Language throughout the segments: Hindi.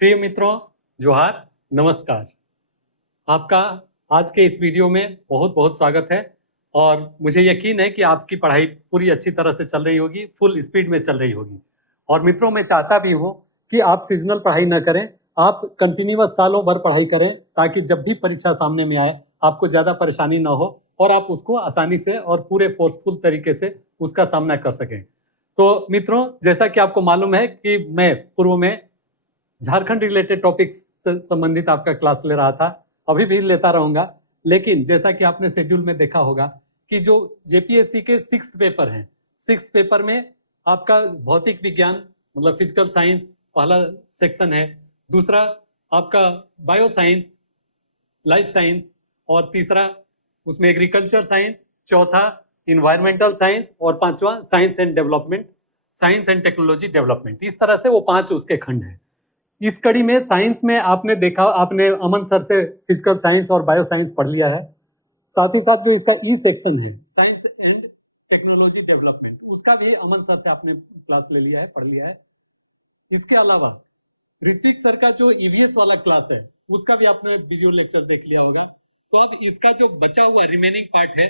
प्रिय मित्रों, जोहार, नमस्कार। आपका आज के इस वीडियो में बहुत बहुत स्वागत है और मुझे यकीन है कि आपकी पढ़ाई पूरी अच्छी तरह से चल रही होगी, फुल स्पीड में चल रही होगी। और मित्रों, मैं चाहता भी हूँ कि आप सीजनल पढ़ाई ना करें, आप कंटिन्यूअस सालों भर पढ़ाई करें, ताकि जब भी परीक्षा सामने में आए आपको ज़्यादा परेशानी ना हो और आप उसको आसानी से और पूरे फोर्सफुल तरीके से उसका सामना कर सकें। तो मित्रों, जैसा कि आपको मालूम है कि मैं पूर्व में झारखंड रिलेटेड टॉपिक्स से संबंधित आपका क्लास ले रहा था, अभी भी लेता रहूंगा। लेकिन जैसा कि आपने शेड्यूल में देखा होगा कि जो जेपीएससी के 6th पेपर हैं, 6th पेपर में आपका भौतिक विज्ञान मतलब फिजिकल साइंस पहला सेक्शन है, दूसरा आपका बायो साइंस, लाइफ साइंस, और तीसरा उसमें एग्रीकल्चर साइंस, चौथा इन्वायरमेंटल साइंस और पांचवा science and development, science and technology development. इस तरह से वो 5 उसके खंड हैं। इस कड़ी में साइंस में आपने देखा, आपने अमन सर से फिजिकल साइंस और बायो साइंस पढ़ लिया है। साथ ही साथ जो इसका ई सेक्शन है, साइंस एंड टेक्नोलॉजी डेवलपमेंट, उसका भी अमन सर से आपने क्लास ले लिया है, पढ़ लिया है। इसके अलावा ऋत्विक सर का जो ईवीएस वाला क्लास है, उसका भी आपने वीडियो लेक्चर देख लिया होगा। तो अब इसका जो बचा हुआ रिमेनिंग पार्ट है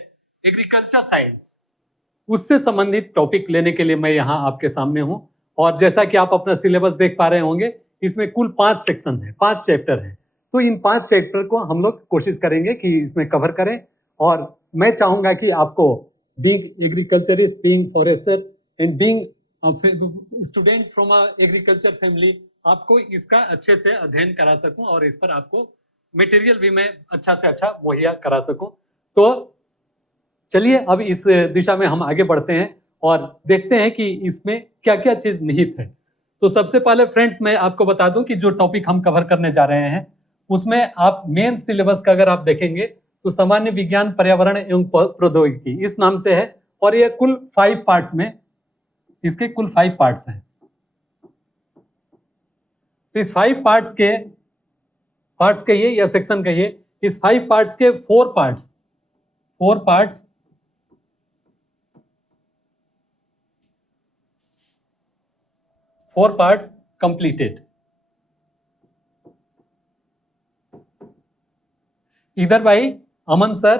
एग्रीकल्चर साइंस, उससे संबंधित टॉपिक लेने के लिए मैं यहाँ आपके सामने हूँ। और जैसा कि आप अपना सिलेबस देख पा रहे होंगे, इसमें कुल 5 सेक्शन है, 5 चैप्टर है। तो इन 5 चैप्टर को हम लोग कोशिश करेंगे कि इसमें कवर करें। और मैं चाहूंगा कि आपको being agriculturist, being forester and being student from a agriculture family, आपको इसका अच्छे से अध्ययन करा सकूं और इस पर आपको मटेरियल भी मैं अच्छा से अच्छा मुहैया करा सकूं। तो चलिए अब इस दिशा में हम आगे बढ़ते हैं और देखते हैं कि इसमें क्या क्या चीज निहित है। तो सबसे पहले फ्रेंड्स, मैं आपको बता दूं कि जो टॉपिक हम कवर करने जा रहे हैं उसमें आप मेन सिलेबस का अगर आप देखेंगे तो सामान्य विज्ञान, पर्यावरण एवं प्रौद्योगिकी इस नाम से है। और ये कुल 5 पार्ट्स में, इसके कुल 5 पार्ट्स हैं। तो इस 5 पार्ट्स कहिए या सेक्शन कहिए, इस 5 पार्ट्स के 4 parts completed, either by Aman sir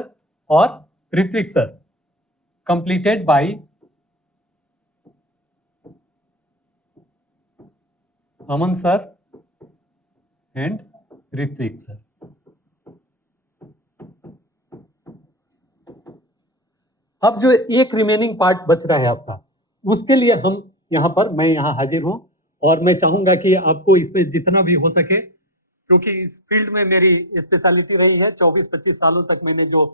or Ritvik sir, completed by Aman sir and Ritvik sir। अब जो एक रिमेनिंग पार्ट बच रहा है आपका, उसके लिए मैं यहाँ हाजिर हूँ और मैं चाहूंगा कि आपको इसमें जितना भी हो सके, क्योंकि इस फील्ड में मेरी स्पेशलिटी रही है, 24-25 सालों तक मैंने जो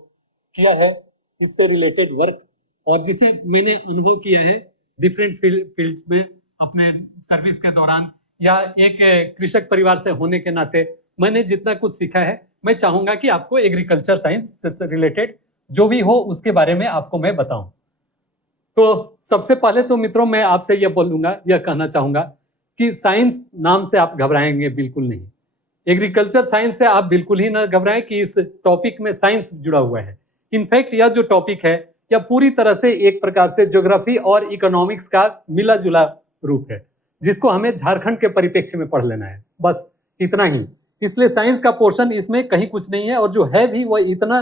किया है इससे रिलेटेड वर्क, और जिसे मैंने अनुभव किया है डिफरेंट फील्ड में अपने सर्विस के दौरान, या एक कृषक परिवार से होने के नाते मैंने जितना कुछ सीखा है, मैं चाहूंगा कि आपको एग्रीकल्चर साइंस से रिलेटेड जो भी हो उसके बारे में आपको मैं बताऊं। तो सबसे पहले तो मित्रों, मैं आपसे यह बोलूंगा, यह कहना चाहूंगा कि साइंस नाम से आप घबराएंगे बिल्कुल नहीं। एग्रीकल्चर साइंस से आप बिल्कुल ही ना घबराएं कि इस टॉपिक में साइंस जुड़ा हुआ है। इनफैक्ट यह जो टॉपिक है यह पूरी तरह से एक प्रकार से ज्योग्राफी और इकोनॉमिक्स का मिला जुला रूप है, जिसको हमें झारखंड के परिप्रेक्ष्य में पढ़ लेना है, बस इतना ही। इसलिए साइंस का पोर्शन इसमें कहीं कुछ नहीं है, और जो है भी वह इतना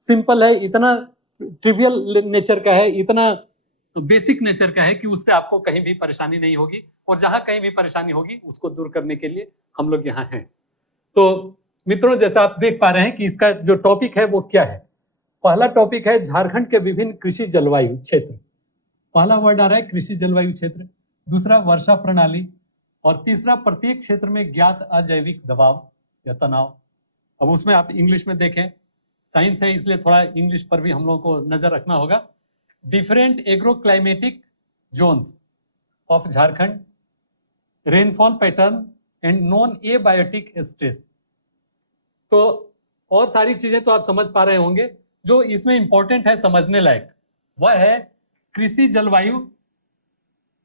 सिंपल है, इतना ट्रिवियल नेचर का है, इतना बेसिक नेचर का है कि उससे आपको कहीं भी परेशानी नहीं होगी, और जहां कहीं भी परेशानी होगी उसको दूर करने के लिए हम लोग यहाँ हैं। तो मित्रों, जैसा आप देख पा रहे हैं कि इसका जो टॉपिक है वो क्या है। पहला टॉपिक है झारखंड के विभिन्न कृषि जलवायु क्षेत्र। पहला वर्ड आ रहा है कृषि जलवायु क्षेत्र, दूसरा वर्षा प्रणाली, और तीसरा प्रत्येक क्षेत्र में ज्ञात अजैविक दबाव या तनाव। अब उसमें आप इंग्लिश में देखें, साइंस है इसलिए थोड़ा इंग्लिश पर भी हम लोगों को नजर रखना होगा। Different agroclimatic zones of Jharkhand, rainfall pattern and non abiotic stress. तो और सारी चीजें तो आप समझ पा रहे होंगे। जो इसमें इंपॉर्टेंट है समझने लायक वह है कृषि जलवायु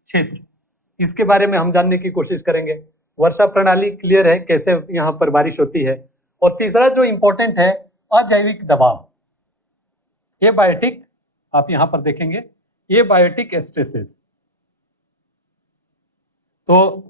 क्षेत्र, इसके बारे में हम जानने की कोशिश करेंगे। वर्षा प्रणाली क्लियर है, कैसे यहाँ पर बारिश होती है। और तीसरा जो इंपॉर्टेंट है अजैविक दबाव, एबायोटिक, आप यहाँ पर देखेंगे एबायोटिक स्ट्रेसेस। तो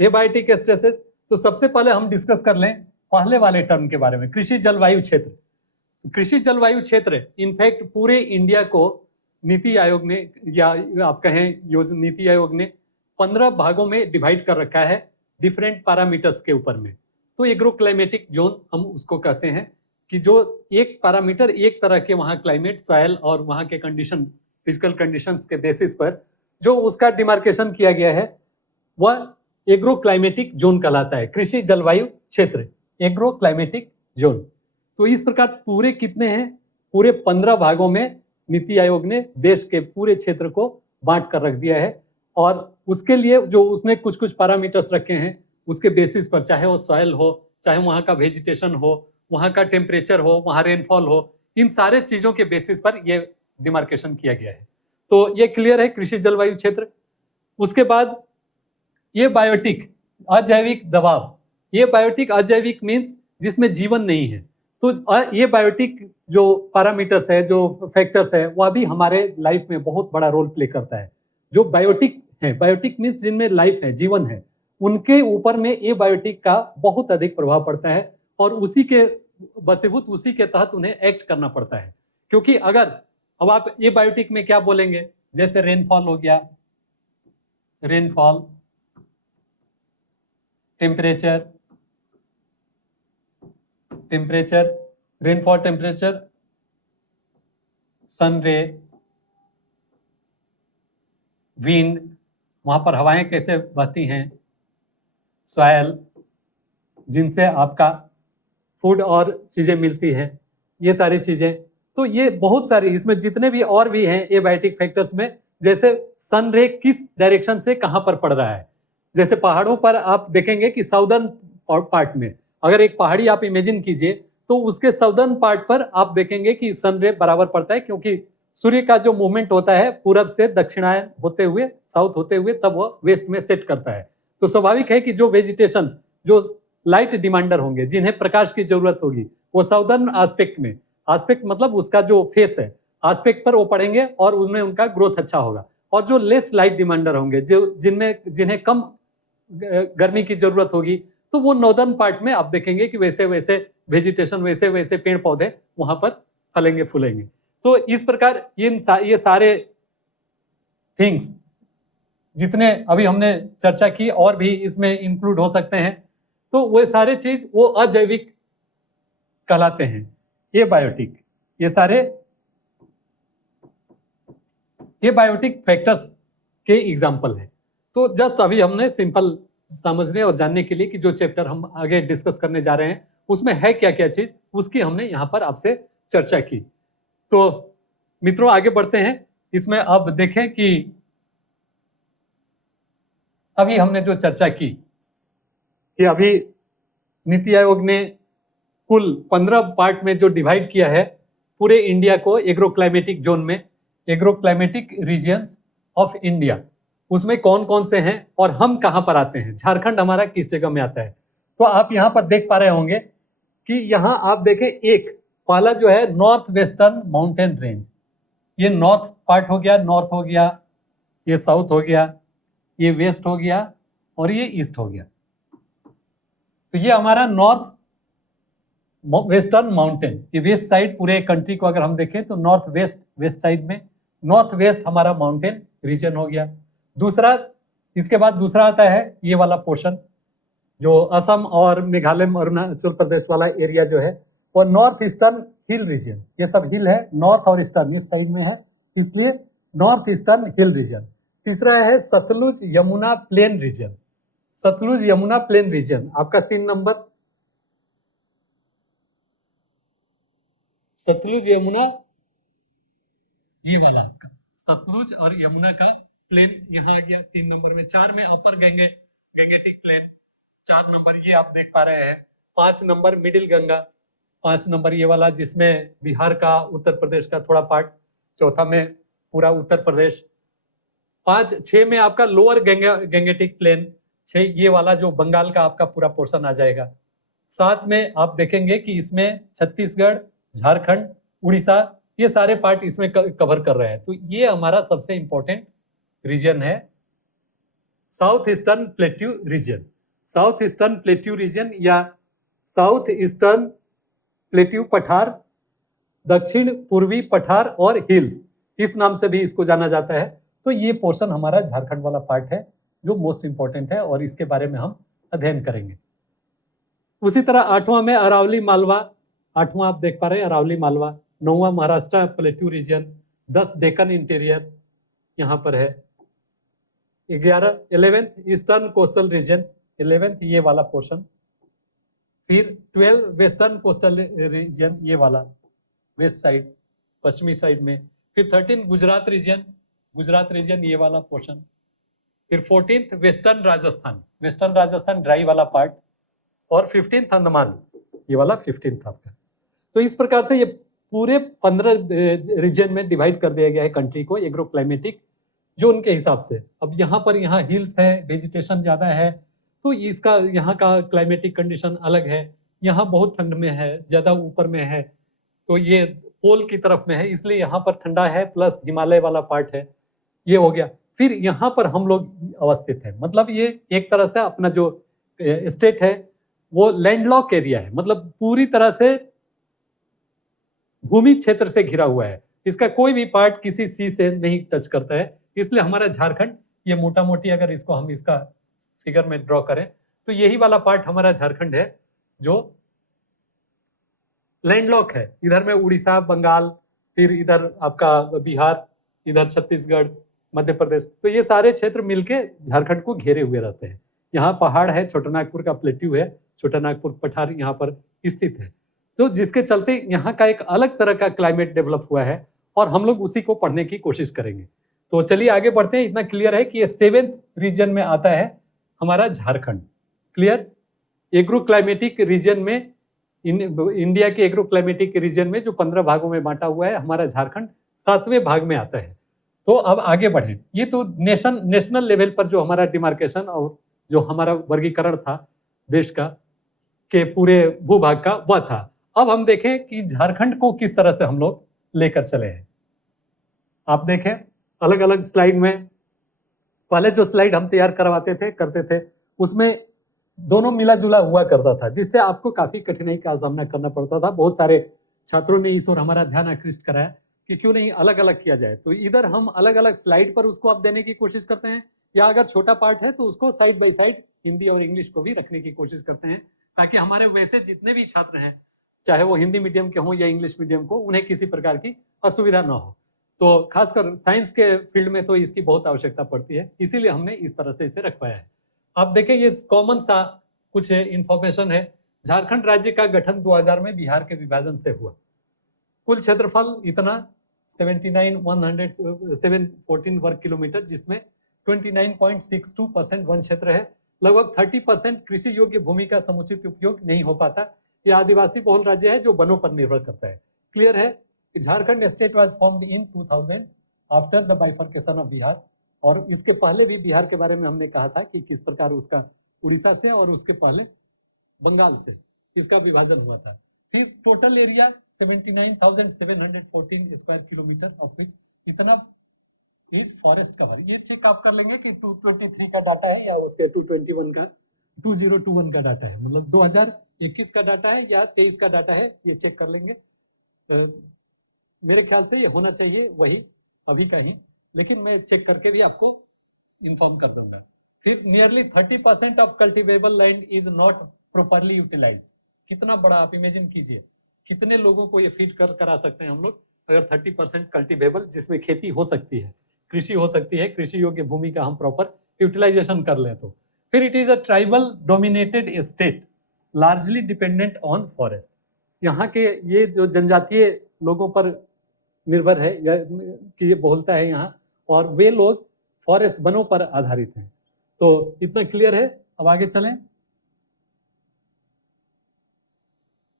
एबायोटिक स्ट्रेसेस, तो सबसे पहले हम डिस्कस कर लें पहले वाले टर्म के बारे में, कृषि जलवायु क्षेत्र। कृषि जलवायु क्षेत्र इनफैक्ट पूरे इंडिया को नीति आयोग ने, या आप कहें नीति आयोग ने 15 भागों में डिवाइड कर रखा है डिफरेंट पैरामीटर्स के ऊपर में। तो एग्रो क्लाइमेटिक जोन हम उसको कहते हैं कि जो एक पैरामीटर, एक तरह के वहाँ क्लाइमेट, सॉइल और वहाँ के कंडीशन, फिजिकल कंडीशंस के बेसिस पर जो उसका डिमार्केशन किया गया है वह एग्रो क्लाइमेटिक जोन कहलाता है। कृषि जलवायु क्षेत्र, एग्रो क्लाइमेटिक जोन। तो इस प्रकार पूरे कितने हैं, पूरे 15 भागों में नीति आयोग ने देश के पूरे क्षेत्र को बांट कर रख दिया है। और उसके लिए जो उसने कुछ कुछ पैरामीटर्स रखे हैं उसके बेसिस पर, चाहे वो सॉइल हो, चाहे वहाँ का वेजिटेशन हो, वहाँ का टेम्परेचर हो, वहाँ रेनफॉल हो, इन सारे चीजों के बेसिस पर ये डिमार्केशन किया गया है। तो ये क्लियर है कृषि जलवायु क्षेत्र। उसके बाद ये बायोटिक, अजैविक दबाव। ये बायोटिक, अजैविक मीन्स जिसमें जीवन नहीं है। तो ये बायोटिक जो पैरामीटर्स है, जो फैक्टर्स है, वह भी हमारे लाइफ में बहुत बड़ा रोल प्ले करता है। जो बायोटिक है, बायोटिक मीन्स जिनमें लाइफ है, जीवन है, उनके ऊपर में ये बायोटिक का बहुत अधिक प्रभाव पड़ता है और उसी के वशीभूत, उसी के तहत उन्हें एक्ट करना पड़ता है। क्योंकि अगर अब आप ये बायोटिक में क्या बोलेंगे, जैसे रेनफॉल हो गया, rainfall, temperature, temperature, rainfall, temperature, sun ray, wind, वहां पर हवाएं कैसे बहती हैं, सॉइल, जिनसे आपका फूड और चीजें मिलती है, ये सारी चीजें। तो ये बहुत सारी, इसमें जितने भी और भी हैं एबायोटिक फैक्टर्स में, जैसे सन रे किस डायरेक्शन से कहां पर पड़ रहा है। जैसे पहाड़ों पर आप देखेंगे कि साउदर्न पार्ट में, अगर एक पहाड़ी आप इमेजिन कीजिए तो उसके साउदर्न पार्ट पर आप देखेंगे कि सन रे बराबर पड़ता है, क्योंकि सूर्य का जो मूवमेंट होता है पूरब से दक्षिणायन होते हुए, साउथ होते हुए, तब वो वेस्ट में सेट करता है। तो स्वाभाविक है कि जो वेजिटेशन, जो लाइट डिमांडर होंगे, जिन्हें प्रकाश की जरूरत होगी, वो साउदर्न आस्पेक्ट में, आस्पेक्ट मतलब उसका जो फेस है, आस्पेक्ट पर वो पड़ेंगे और उसमें उनका ग्रोथ अच्छा होगा। और जो लेस लाइट डिमांडर होंगे, जो जिन्हें कम गर्मी की जरूरत होगी, तो वो नॉर्दर्न पार्ट में आप देखेंगे कि वैसे वैसे वेजिटेशन, वैसे वैसे पेड़ पौधे वहां पर फलेंगे फूलेंगे। तो इस प्रकार ये सारे थिंग्स जितने अभी हमने चर्चा की और भी इसमें इंक्लूड हो सकते हैं, तो वो सारे चीज वो अजैविक कहलाते हैं, ये बायोटिक, ये सारे ये बायोटिक फैक्टर्स के एग्जाम्पल हैं। तो जस्ट अभी हमने सिंपल समझने और जानने के लिए कि जो चैप्टर हम आगे डिस्कस करने जा रहे हैं उसमें है क्या क्या चीज, उसकी हमने यहाँ पर आपसे चर्चा की। तो मित्रों आगे बढ़ते हैं। इसमें अब देखें कि अभी हमने जो चर्चा की कि अभी नीति आयोग ने कुल 15 पार्ट में जो डिवाइड किया है पूरे इंडिया को एग्रो क्लाइमेटिक जोन में, agro climatic regions of India, उसमें कौन कौन से हैं और हम कहां पर आते हैं, झारखंड हमारा किस जगह में आता है। तो आप यहां पर देख पा रहे होंगे कि यहां आप देखें, एक पहला जो है नॉर्थ वेस्टर्न माउंटेन रेंज, ये नॉर्थ पार्ट हो गया, नॉर्थ हो गया, ये साउथ हो गया, ये वेस्ट हो गया और ये ईस्ट हो गया। तो ये हमारा नॉर्थ वेस्टर्न माउंटेन, ये वेस्ट साइड, पूरे कंट्री को अगर हम देखें तो नॉर्थ वेस्ट, वेस्ट साइड में नॉर्थ वेस्ट हमारा माउंटेन रीजन हो गया। दूसरा, इसके बाद दूसरा आता है ये वाला पोर्शन जो असम और मेघालय, अरुणाचल प्रदेश वाला एरिया जो है वो नॉर्थ ईस्टर्न हिल रीजन, ये सब हिल है, नॉर्थ और ईस्टर्न इस साइड में है, इसलिए नॉर्थ ईस्टर्न हिल रीजन। तीसरा है Sutlej Yamuna plain region, Sutlej Yamuna plain region आपका 3 नंबर, सतलुज यमुना, ये वाला आपका सतलुज और यमुना का प्लेन यहाँ आ गया 3 नंबर में। 4 में अपर गंगेटिक प्लेन 4 नंबर, ये आप देख पा रहे हैं। 5 नंबर मिडिल गंगा, 5 नंबर ये वाला जिसमें बिहार का, उत्तर प्रदेश का थोड़ा पार्ट, चौथा में पूरा उत्तर प्रदेश। 6 में आपका लोअर गंगेटिक प्लेन, 6 ये वाला जो बंगाल का आपका पूरा पोर्शन आ जाएगा। 7 में आप देखेंगे कि इसमें छत्तीसगढ़, झारखंड, उड़ीसा, ये सारे पार्ट इसमें कवर कर रहे हैं। तो ये हमारा सबसे इंपॉर्टेंट रीजन है, south eastern plateau region. South eastern plateau region या साउथ ईस्टर्न प्लेट्यू पठार, दक्षिण पूर्वी पठार और हिल्स, इस नाम से भी इसको जाना जाता है। तो ये पोर्शन हमारा झारखंड वाला पार्ट है जो मोस्ट इंपॉर्टेंट है और इसके बारे में हम अध्ययन करेंगे। उसी तरह 8वां में अरावली मालवा, 8वां आप देख पा रहे हैं अरावली मालवा। 9वां Maharashtra plateau region, 10 Deccan interior यहाँ पर है। 11th eastern coastal region, 11th ये वाला पोर्शन। फिर 12 वेस्टर्न कोस्टल रीजन, ये वाला वेस्ट साइड, पश्चिमी साइड में। फिर 13 गुजरात रीजन, गुजरात रीजन ये वाला पोर्शन। फिर 14th western Rajasthan, western Rajasthan dry वाला पार्ट। और 15th अंडमान, ये वाला 15th आपका। तो इस प्रकार से ये पूरे 15 रीजन में डिवाइड कर दिया गया है कंट्री को, एग्रो क्लाइमेटिक, जो उनके हिसाब से। अब यहाँ पर यहाँ हिल्स है, वेजिटेशन ज्यादा है, तो इसका यहाँ का क्लाइमेटिक कंडीशन अलग है। यहाँ बहुत ठंड में है, ज्यादा ऊपर में है, तो ये पोल की तरफ में है, इसलिए यहाँ पर ठंडा है, प्लस हिमालय वाला पार्ट है, ये हो गया। फिर यहाँ पर हम लोग अवस्थित है, मतलब ये एक तरह से अपना जो स्टेट है वो लैंडलॉक एरिया है, मतलब पूरी तरह से भूमि क्षेत्र से घिरा हुआ है। इसका कोई भी पार्ट किसी सी से नहीं टच करता है, इसलिए हमारा झारखंड, ये मोटा मोटी अगर इसको हम इसका फिगर में ड्रॉ करें तो यही वाला पार्ट हमारा झारखंड है जो लैंडलॉक है। इधर में उड़ीसा, बंगाल, फिर इधर आपका बिहार, इधर छत्तीसगढ़, मध्य प्रदेश, तो ये सारे क्षेत्र मिलके झारखंड को घेरे हुए रहते हैं। यहाँ पहाड़ है, छोटा नागपुर का प्लेट्यू है, छोटा नागपुर पठार यहाँ पर स्थित है, तो जिसके चलते यहाँ का एक अलग तरह का क्लाइमेट डेवलप हुआ है और हम लोग उसी को पढ़ने की कोशिश करेंगे। तो चलिए आगे बढ़ते हैं। इतना क्लियर है कि ये 7th रीजन में आता है हमारा Jharkhand. Clear? Agro climatic reason में, इंडिया के एग्रो क्लाइमेटिक रीजन में जो 15 भागों में बांटा हुआ है, हमारा झारखंड 7वें भाग में आता है। तो अब आगे बढ़े। ये तो नेशनल लेवल पर जो हमारा डिमार्केशन और जो हमारा वर्गीकरण था देश का के पूरे भूभाग का, वह था। अब हम देखें कि झारखंड को किस तरह से हम लोग लेकर चले हैं। आप देखें अलग अलग स्लाइड में, पहले जो स्लाइड हम तैयार करवाते थे करते थे उसमें दोनों मिला जुला हुआ करता था, जिससे आपको काफी कठिनाई का सामना करना पड़ता था। बहुत सारे छात्रों ने इस ओर हमारा ध्यान आकृष्ट कराया कि क्यों नहीं अलग अलग किया जाए। तो इधर हम अलग अलग स्लाइड पर उसको आप देने की कोशिश करते हैं, या अगर छोटा पार्ट है तो उसको साइड बाय साइड हिंदी और इंग्लिश को भी रखने की कोशिश करते हैं, ताकि हमारे वैसे जितने भी छात्र हैं, चाहे वो हिंदी मीडियम के हों या इंग्लिश मीडियम को, उन्हें किसी प्रकार की असुविधा ना हो। तो खासकर साइंस के फील्ड में तो इसकी बहुत आवश्यकता पड़ती है, इसीलिए हमने इस तरह से इसे रखवाया है। आप देखें ये कॉमन सा कुछ इंफॉर्मेशन है। झारखंड राज्य का गठन 2000 में बिहार के विभाजन से हुआ। कुल क्षेत्रफल इतना 714 वर्ग किलोमीटर, जिसमें 29.62% वन क्षेत्र है। लगभग 30% कृषि योग्य भूमि का समुचित उपयोग नहीं हो पाता। यह आदिवासी बहुल राज्य है जो वनों पर निर्भर करता है। क्लियर है? Jharkhand state was formed in 2000 after the bifurcation of Bihar. और इसके पहले भी बिहार के बारे में हमने कहा था कि किस प्रकार उसका उड़ीसा से और उसके पहले बंगाल से इसका विभाजन हुआ था। फिर total area 79,714 square kilometre, of which इतना इज फॉरेस्ट कवर। ये चेक आप कर लेंगे कि 223 का डाटा है या उसके 221 का 2021 का डाटा है, मतलब 2021 का डाटा है या 23 का डाटा है, ये चेक कर लेंगे। मेरे ख्याल से ये होना चाहिए वही अभी का ही, लेकिन मैं चेक करके भी आपको इन्फॉर्म कर दूंगा। फिर nearly 30% of cultivable land is not properly utilised. कितना बड़ा आप इमेजिन कीजिए, कितने लोगों को ये फीड करा सकते हैं हम लोग अगर 30% कल्टिवेबल, जिसमें खेती हो सकती है, कृषि हो सकती है, कृषि योग्य भूमि का हम प्रॉपर यूटिलाइजेशन कर लें तो। फिर it is a tribal dominated state largely dependent on forest. यहाँ के ये जो जनजातीय लोगों पर निर्भर है कि ये बोलता है यहाँ, और वे लोग फॉरेस्ट वनों पर आधारित हैं। तो इतना क्लियर है। अब आगे चलें।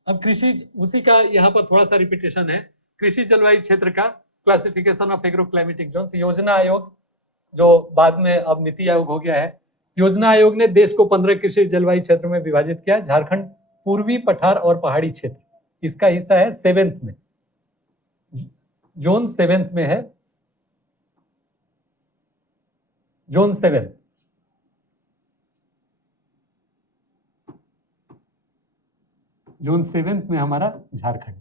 अब कृषि, उसी का यहाँ पर थोड़ा सा रिपीटेशन है। कृषि जलवायु क्षेत्र का classification of agro climatic zones. योजना आयोग, जो बाद में अब नीति आयोग हो गया है, योजना आयोग ने देश को 15 कृषि जलवायु क्षेत्र में विभाजित किया। झारखंड पूर्वी पठार और पहाड़ी क्षेत्र, इसका हिस्सा है 7th में, जोन 7th में है, जोन 7। जोन 7th में हमारा झारखंड।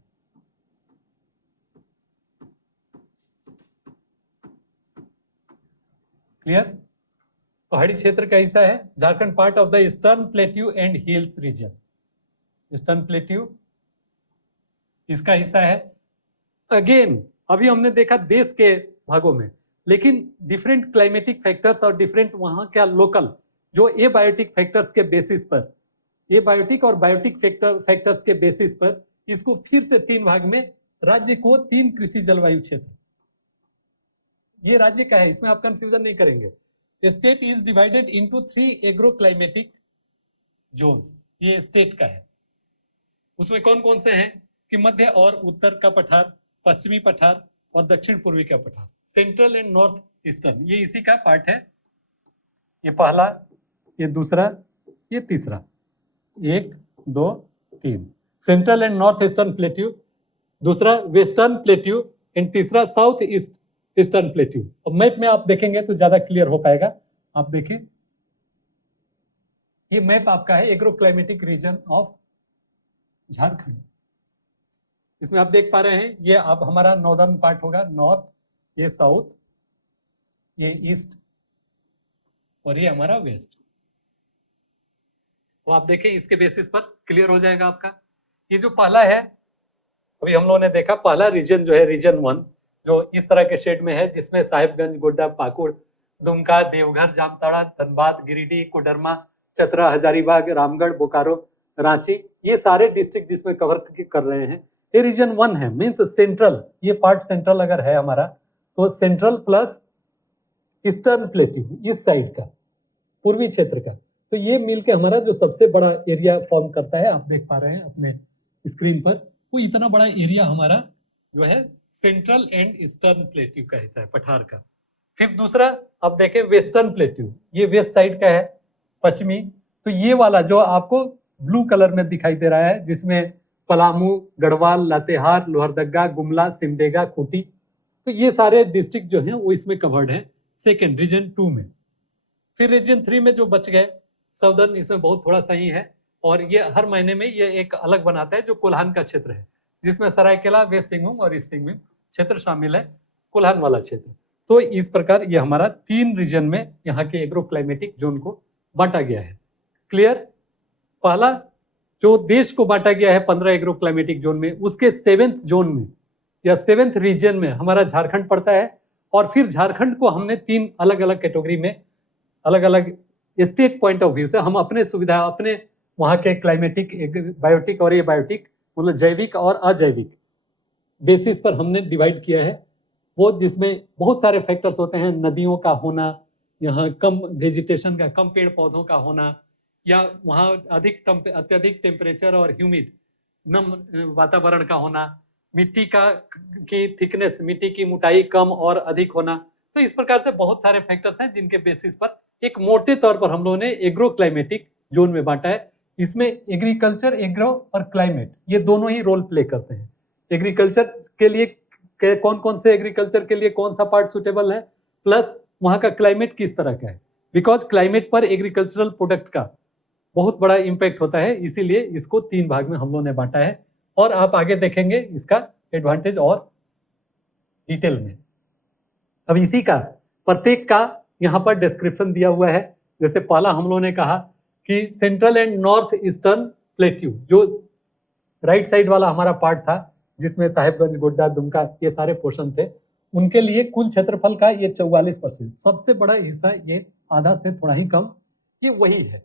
क्लियर? पहाड़ी क्षेत्र का हिस्सा है Jharkhand, part of the eastern plateau and hills region. Eastern plateau इसका हिस्सा है। अगेन अभी हमने देखा देश के भागों में, लेकिन डिफरेंट क्लाइमेटिक फैक्टर्स और डिफरेंट वहां क्या लोकल जो एबायोटिक फैक्टर्स के बेसिस पर, एबायोटिक और बायोटिक फैक्टर्स के बेसिस पर इसको फिर से 3 भाग में, राज्य को 3 कृषि जलवायु क्षेत्र, ये राज्य का है, इसमें आप कंफ्यूजन नहीं करेंगे। State is divided into 3 agro climatic zones, ये स्टेट का है। उसमें कौन कौन से हैं कि मध्य और उत्तर का पठार, पश्चिमी पठार और दक्षिण पूर्वी का पठार, सेंट्रल एंड नॉर्थ ईस्टर्न, ये इसी का पार्ट है। ये पहला, ये दूसरा, ये तीसरा, 1 2 3, central and north eastern plateau, दूसरा वेस्टर्न प्लेट्यू एंड तीसरा साउथ ईस्ट ईस्टर्न प्लेट्यू। अब मैप में आप देखेंगे तो ज्यादा क्लियर हो पाएगा। आप देखिए, ये मैप आपका है agro climatic reason of Jharkhand. इसमें आप देख पा रहे हैं, ये अब हमारा नॉर्दर्न पार्ट होगा, नॉर्थ, ये साउथ, ये ईस्ट और ये हमारा वेस्ट। तो आप देखें, इसके बेसिस पर क्लियर हो जाएगा आपका। ये जो पहला है, अभी हम लोगों ने देखा पहला रीजन जो है रीजन 1, जो इस तरह के शेड में है, जिसमें साहिबगंज, गोड्डा, पाकुड़, दुमका, देवघर, जामताड़ा, धनबाद, गिरिडीह, कोडरमा, चतरा, हजारीबाग, रामगढ़, बोकारो, रांची, ये सारे डिस्ट्रिक्ट जिसमें कवर कर रहे हैं, ये रीजन 1 है। मींस सेंट्रल, ये पार्ट सेंट्रल अगर है हमारा, तो सेंट्रल प्लस ईस्टर्न प्लेट्यू, इस साइड का पूर्वी क्षेत्र का, तो ये मिलके हमारा जो सबसे बड़ा एरिया फॉर्म करता है, आप देख पा रहे हैं अपने स्क्रीन पर, वो इतना बड़ा एरिया हमारा जो है सेंट्रल एंड ईस्टर्न प्लेट्यू का हिस्सा है, पठार का। फिर दूसरा अब देखें वेस्टर्न प्लेट्यू, ये वेस्ट साइड का है, पश्चिमी। तो ये वाला जो आपको ब्लू कलर में दिखाई दे रहा है, जिसमें पलामू, गढ़वाल, लातेहार, लोहरदगा, गुमला, सिमडेगा, खूंटी, तो ये सारे डिस्ट्रिक्ट जो हैं वो इसमें कवर्ड हैं सेकेंड रीजन 2 में। फिर रीजन 3 में जो बच गए साउदर्न, इसमें बहुत थोड़ा सा ही है, और ये हर महीने में ये एक अलग बनाता है, जो कोल्हान का क्षेत्र है, जिसमें सरायकेला, वेस्ट सिंहभूम और ईस्ट सिंहभूम क्षेत्र शामिल है, कोल्हान वाला क्षेत्र। तो इस प्रकार ये हमारा 3 रीजन में यहाँ के एग्रो क्लाइमेटिक जोन को बांटा गया है। क्लियर? पहला जो देश को बांटा गया है 15 एग्रो क्लाइमेटिक जोन में, उसके 7th जोन में या 7th रीजन में हमारा झारखंड पड़ता है। और फिर झारखंड को हमने 3 अलग अलग कैटेगरी में, अलग अलग स्टेट पॉइंट ऑफ व्यू से हम अपने सुविधा, अपने वहाँ के क्लाइमेटिक, बायोटिक और एबायोटिक, मतलब जैविक और अजैविक बेसिस पर हमने डिवाइड किया है। वो जिसमें बहुत सारे फैक्टर्स होते हैं, नदियों का होना, यहाँ कम वेजिटेशन का, कम पेड़ पौधों का होना, या वहाँ अत्यधिक टेम्परेचर और ह्यूमिड नम वातावरण का होना, मिट्टी की थिकनेस, मिट्टी की मोटाई कम और अधिक होना। तो इस प्रकार से बहुत सारे फैक्टर्स हैं जिनके बेसिस पर एक मोटे तौर पर हम लोगों ने एग्रो क्लाइमेटिक जोन में बांटा है। इसमें एग्रीकल्चर, एग्रो और क्लाइमेट, ये दोनों ही रोल प्ले करते हैं। एग्रीकल्चर के लिए कौन कौन से एग्रीकल्चर के लिए कौन सा पार्ट सुटेबल है, प्लस वहाँ का क्लाइमेट किस तरह का है, बिकॉज क्लाइमेट पर एग्रीकल्चरल प्रोडक्ट का बहुत बड़ा इम्पैक्ट होता है, इसीलिए इसको 3 भाग में हम लोगों ने बांटा है। और आप आगे देखेंगे इसका एडवांटेज और डिटेल में। अब इसी का प्रत्येक का यहाँ पर डिस्क्रिप्शन दिया हुआ है। जैसे पहला हम लोगों ने कहा कि central and north eastern plateau, जो राइट साइड वाला हमारा पार्ट था, जिसमें साहिबगंज, गोड्डा, दुमका, ये सारे पोर्शन थे, उनके लिए कुल क्षेत्रफल का ये 44%, सबसे बड़ा हिस्सा, ये आधा से थोड़ा ही कम, ये वही है।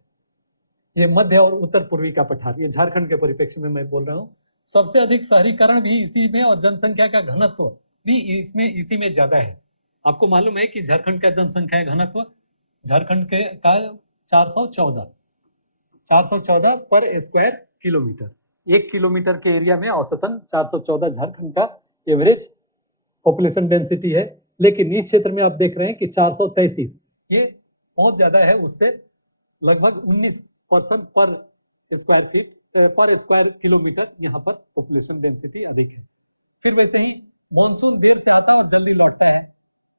ये मध्य और उत्तर पूर्वी का पठार, ये झारखंड के परिप्रेक्ष्य में मैं बोल रहा हूँ। सबसे अधिक शहरीकरण भी इसी में, और जनसंख्या का घनत्व भी इसी में ज्यादा है। आपको मालूम है कि झारखंड का जनसंख्या घनत्व झारखंड के का 414 पर स्क्वायर किलोमीटर, 1 किलोमीटर के एरिया में औसतन 414 झारखंड का एवरेज पॉपुलेशन डेंसिटी है। लेकिन इस क्षेत्र में आप देख रहे हैं कि 433, ये बहुत ज्यादा है, उससे लगभग 19% पर स्क्वायर फीट पर स्क्वायर किलोमीटर यहाँ पर पॉपुलेशन डेंसिटी अधिक है। फिर वैसे ही मानसून देर से आता है और जल्दी लौटता है,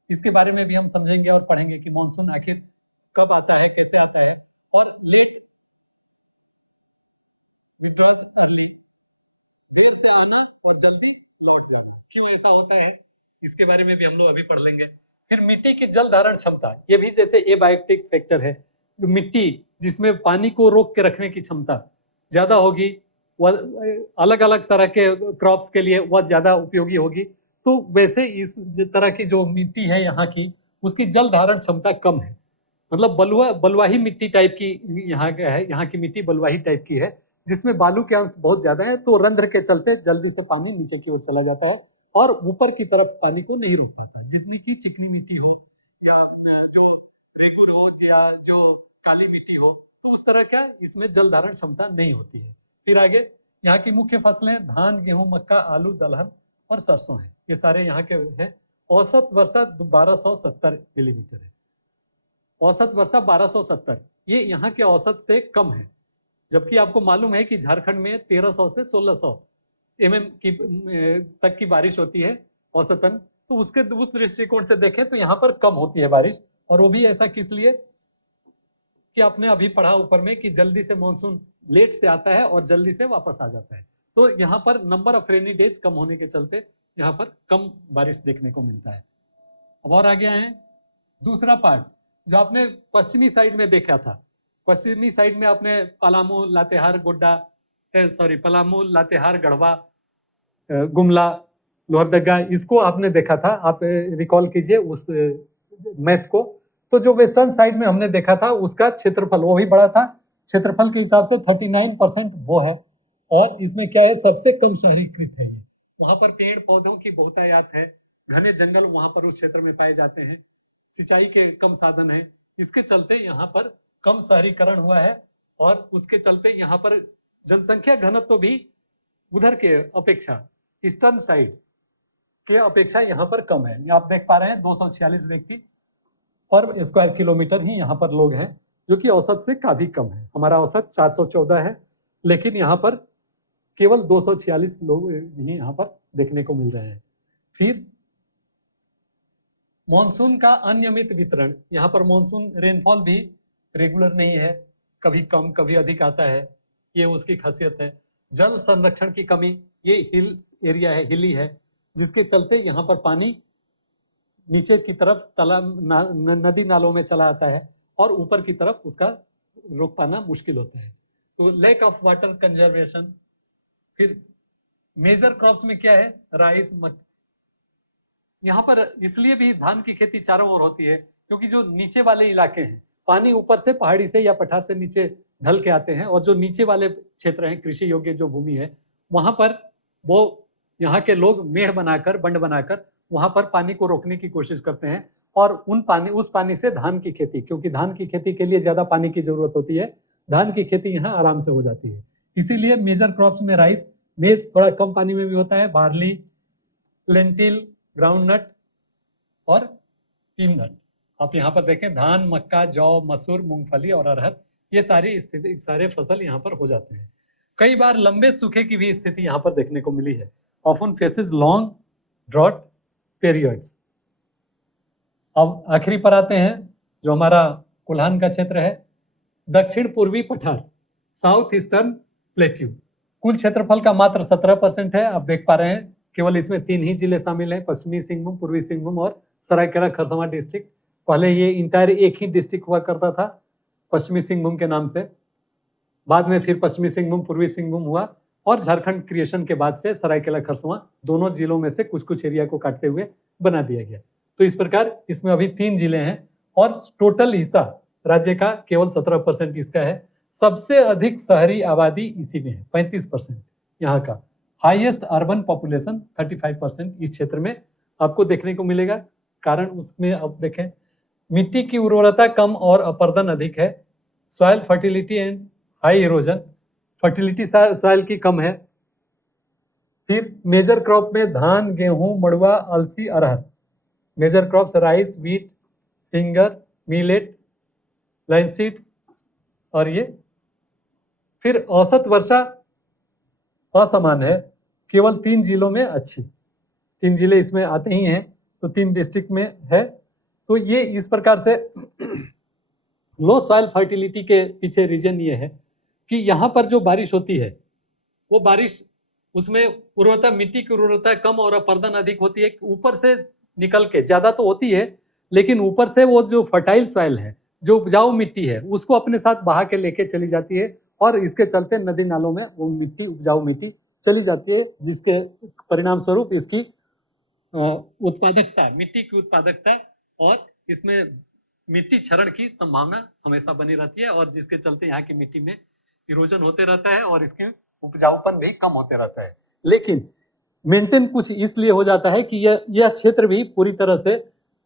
इसके बारे में भी हम समझेंगे और पढ़ेंगे कि मानसून आखिर कब आता है, कैसे आता है। और लेट विड्रॉज अर्ली, देर से आना और जल्दी लौट जाना, क्यों ऐसा होता है इसके बारे में भी हम लोग अभी पढ़ लेंगे। फिर मिट्टी की जल धारण क्षमता, ये भी जैसे एबायोटिक फैक्टर है। मिट्टी जिसमें पानी को रोक के रखने की क्षमता ज्यादा होगी, वह अलग अलग तरह के क्रॉप्स के लिए वह ज्यादा उपयोगी होगी। तो वैसे इस तरह की जो मिट्टी है यहाँ की, उसकी जल धारण क्षमता कम है। मतलब बलुआही मिट्टी टाइप की यहाँ का है, यहाँ की मिट्टी बलुआही टाइप की है, जिसमें बालू के अंश बहुत ज्यादा है, तो रंध्र के चलते जल्दी से पानी नीचे की ओर चला जाता है और ऊपर की तरफ पानी को नहीं रोक पाता। जितनी की चिकनी मिट्टी हो या जो रेगुर हो या जो काली मिट्टी हो, तो उस तरह का इसमें जल धारण क्षमता नहीं होती है। फिर आगे यहाँ की मुख्य फसलें धान, गेहूं, मक्का, आलू, दलहन और सरसों है। ये सारे यहाँ के हैं। औसत वर्षा 1270 मिलीमीटर है। औसत वर्षा 1270, ये यहाँ के औसत से कम है। जबकि आपको मालूम है कि झारखंड में 1300 से 1600 mm की तक की बारिश होती है औसतन। तो उसके उस दृष्टिकोण से देखें तो यहाँ पर कम होती है बारिश। और वो भी ऐसा किस लिए कि आपने अभी पढ़ा ऊपर में कि जल्दी से मानसून लेट से आता है और जल्दी से वापस आ जाता है। तो यहाँ पर नंबर ऑफ रेनी डेज कम होने के चलते यहाँ पर कम बारिश देखने को मिलता है। अब और आगे आए, दूसरा पार्ट जो आपने पश्चिमी साइड में देखा था, पश्चिमी साइड में आपने पलामू, लातेहार, गोड्डा, पलामू, लातेहार, गढ़वा, गुमला, लोहरदगा, इसको आपने देखा था। आप रिकॉल कीजिए उस मैप को। तो जो वेस्टर्न साइड में हमने देखा था उसका क्षेत्रफल वो भी बड़ा था। क्षेत्रफल के हिसाब से 39% वो है। और इसमें क्या है, सबसे कम शहरीकृत है ये। वहां पर पेड़ पौधों की बहुतायात है, घने जंगल वहां पर उस क्षेत्र में पाए जाते हैं, सिंचाई के कम साधन है। इसके चलते यहाँ पर कम शहरीकरण हुआ है और उसके चलते यहाँ पर जनसंख्या घनत्व भी उधर के अपेक्षा, ईस्टर्न साइड के अपेक्षा यहाँ पर कम है। आप देख पा रहे हैं 246 व्यक्ति पर स्क्वायर किलोमीटर ही यहाँ पर लोग हैं, जो कि औसत से काफी कम है। हमारा औसत 414 है, लेकिन यहाँ पर केवल 246 लोग ही यहाँ पर देखने को मिल रहे हैं। फिर मॉनसून का अनियमित वितरण, यहाँ पर मॉनसून रेनफॉल भी रेगुलर नहीं है, कभी कम कभी अधिक आता है, ये उसकी खासियत है। जल संरक्षण की कमी, ये हिल एरिया है, हिली है, जिसके चलते यहाँ पर पानी नीचे की तरफ तालाब नदी नालों में चला आता है और ऊपर की तरफ उसका रोक पाना मुश्किल होता है। तो लैक ऑफ वाटर कंजर्वेशन। फिर मेजर क्रॉप्स में क्या है, राइस, यहाँ पर इसलिए भी धान की खेती चारों ओर होती है क्योंकि जो नीचे वाले इलाके हैं, पानी ऊपर से पहाड़ी से या पठार से नीचे ढल के आते हैं, और जो नीचे वाले क्षेत्र हैं, कृषि योग्य जो भूमि है, वहां पर वो यहाँ के लोग मेढ़ बनाकर, बंड बनाकर वहां पर पानी को रोकने की कोशिश करते हैं और उस पानी से धान की खेती, क्योंकि धान की खेती के लिए ज्यादा पानी की जरूरत होती है, धान की खेती यहाँ आराम से हो जाती है। इसीलिए मेजर क्रॉप्स में राइस, मेज थोड़ा कम पानी में भी होता है, बार्ली, लेंटिल, ग्राउंडनट और पीनट। आप यहाँ पर देखें धान, मक्का, जौ, मसूर, मूंगफली और अरहर, ये सारे फसल यहाँ पर हो जाते हैं। कई बार लंबे सूखे की भी स्थिति यहाँ पर देखने को मिली है। Often faces long drought periods. अब आखिरी पर आते हैं, जो हमारा कोल्हान का क्षेत्र है, दक्षिण पूर्वी पठार, साउथ ईस्टर्न प्लेट्यू। कुल क्षेत्रफल का मात्र 17% है। आप देख पा रहे हैं केवल इसमें 3 ही जिले शामिल हैं, पश्चिमी सिंहभूम, पूर्वी सिंहभूम और सरायकेला खरसावां डिस्ट्रिक्ट। पहले ये इंटायर एक ही डिस्ट्रिक्ट हुआ करता था पश्चिमी सिंहभूम के नाम से, बाद में फिर पश्चिमी सिंहभूम, पूर्वी सिंहभूम हुआ और झारखंड क्रिएशन के बाद से सरायकेला खरसावां दोनों जिलों में से कुछ कुछ एरिया को काटते हुए बना दिया गया। तो इस प्रकार इसमें अभी 3 जिले हैं और टोटल हिस्सा राज्य का केवल 17% इसका है। सबसे अधिक शहरी आबादी इसी में है, 35% यहाँ का। हाईएस्ट अर्बन पॉपुलेशन 35% इस क्षेत्र में आपको देखने को मिलेगा। कारण उसमें अब देखें, मिट्टी की उर्वरता कम और अपर्दन अधिक है, soil fertility and high erosion, fertility soil की कम है। फिर मेजर क्रॉप में धान, गेहूं, मड़ुआ, अलसी, अरहर। Major crops rice, wheat, finger, millet, linseed और ये। फिर औसत वर्षा असमान है, केवल 3 जिलों में अच्छी। 3 जिले इसमें आते ही हैं, तो 3 डिस्ट्रिक्ट में है। तो ये इस प्रकार से लो सॉइल फर्टिलिटी के पीछे रीजन ये है कि यहाँ पर जो बारिश होती है वो बारिश, उसमें उर्वरता, मिट्टी की उर्वरता कम और अपरदन अधिक होती है। ऊपर से निकल के ज्यादा तो होती है, लेकिन ऊपर से वो जो फर्टाइल सॉइल है, जो उपजाऊ मिट्टी है, उसको अपने साथ बहा के लेके चली जाती है, और इसके चलते नदी नालों में वो मिट्टी, उपजाऊ मिट्टी चली जाती है, जिसके परिणाम स्वरूप इसकी उत्पादकता, मिट्टी की उत्पादकता और इसमें मिट्टी क्षरण की संभावना हमेशा बनी रहती है, और जिसके चलते यहाँ की मिट्टी में इरोजन होते रहता है और इसके उपजाऊपन भी कम होते रहता है। लेकिन मेंटेन कुछ इसलिए हो जाता है कि यह क्षेत्र भी पूरी तरह से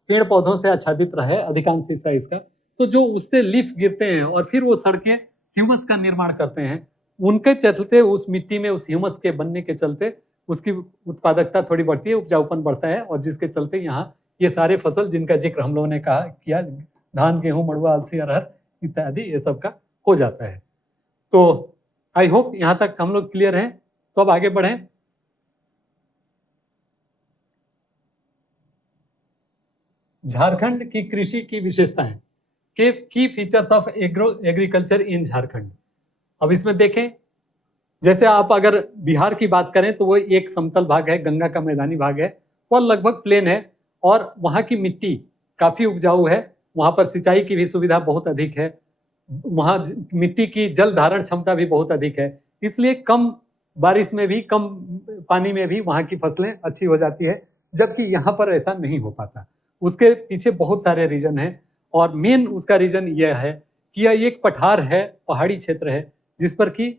पेड़ पौधों से आच्छादित रहा है, अधिकांश हिस्सा इसका। तो जो उससे लीफ गिरते हैं और फिर वो सड़कें ह्यूमस का निर्माण करते हैं, उनके चलते उस मिट्टी में उस ह्यूमस के बनने के चलते उसकी उत्पादकता थोड़ी बढ़ती है, उपजाऊपन बढ़ता है, और जिसके चलते यहाँ ये सारे फसल जिनका जिक्र हम लोगों ने कहा किया, धान, गेहूं, मड़ुआ, अलसी, अरहर इत्यादि, ये सब का हो जाता है। तो आई होप यहाँ तक हम लोग क्लियर हैं। तो अब आगे बढ़ें। झारखंड की कृषि की विशेषताएं, की features of agriculture in Jharkhand. अब इसमें देखें, जैसे आप अगर बिहार की बात करें तो वो एक समतल भाग है, गंगा का मैदानी भाग है, वह लगभग प्लेन है, और वहाँ की मिट्टी काफी उपजाऊ है, वहाँ पर सिंचाई की भी सुविधा बहुत अधिक है, वहाँ मिट्टी की जल धारण क्षमता भी बहुत अधिक है, इसलिए कम बारिश में भी, कम पानी में भी वहाँ की फसलें अच्छी हो जाती है, जबकि यहाँ पर ऐसा नहीं हो पाता। उसके पीछे बहुत सारे रीजन हैं, और मेन उसका रीजन यह है कि यह एक पठार है, पहाड़ी क्षेत्र है, जिस पर कि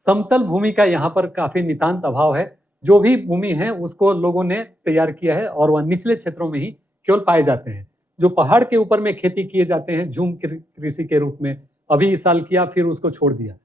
समतल भूमि का यहाँ पर काफी नितांत अभाव है। जो भी भूमि है उसको लोगों ने तैयार किया है, और वह निचले क्षेत्रों में ही केवल पाए जाते हैं। जो पहाड़ के ऊपर में खेती किए जाते हैं झूम कृषि के रूप में, अभी इस साल किया फिर उसको छोड़ दिया,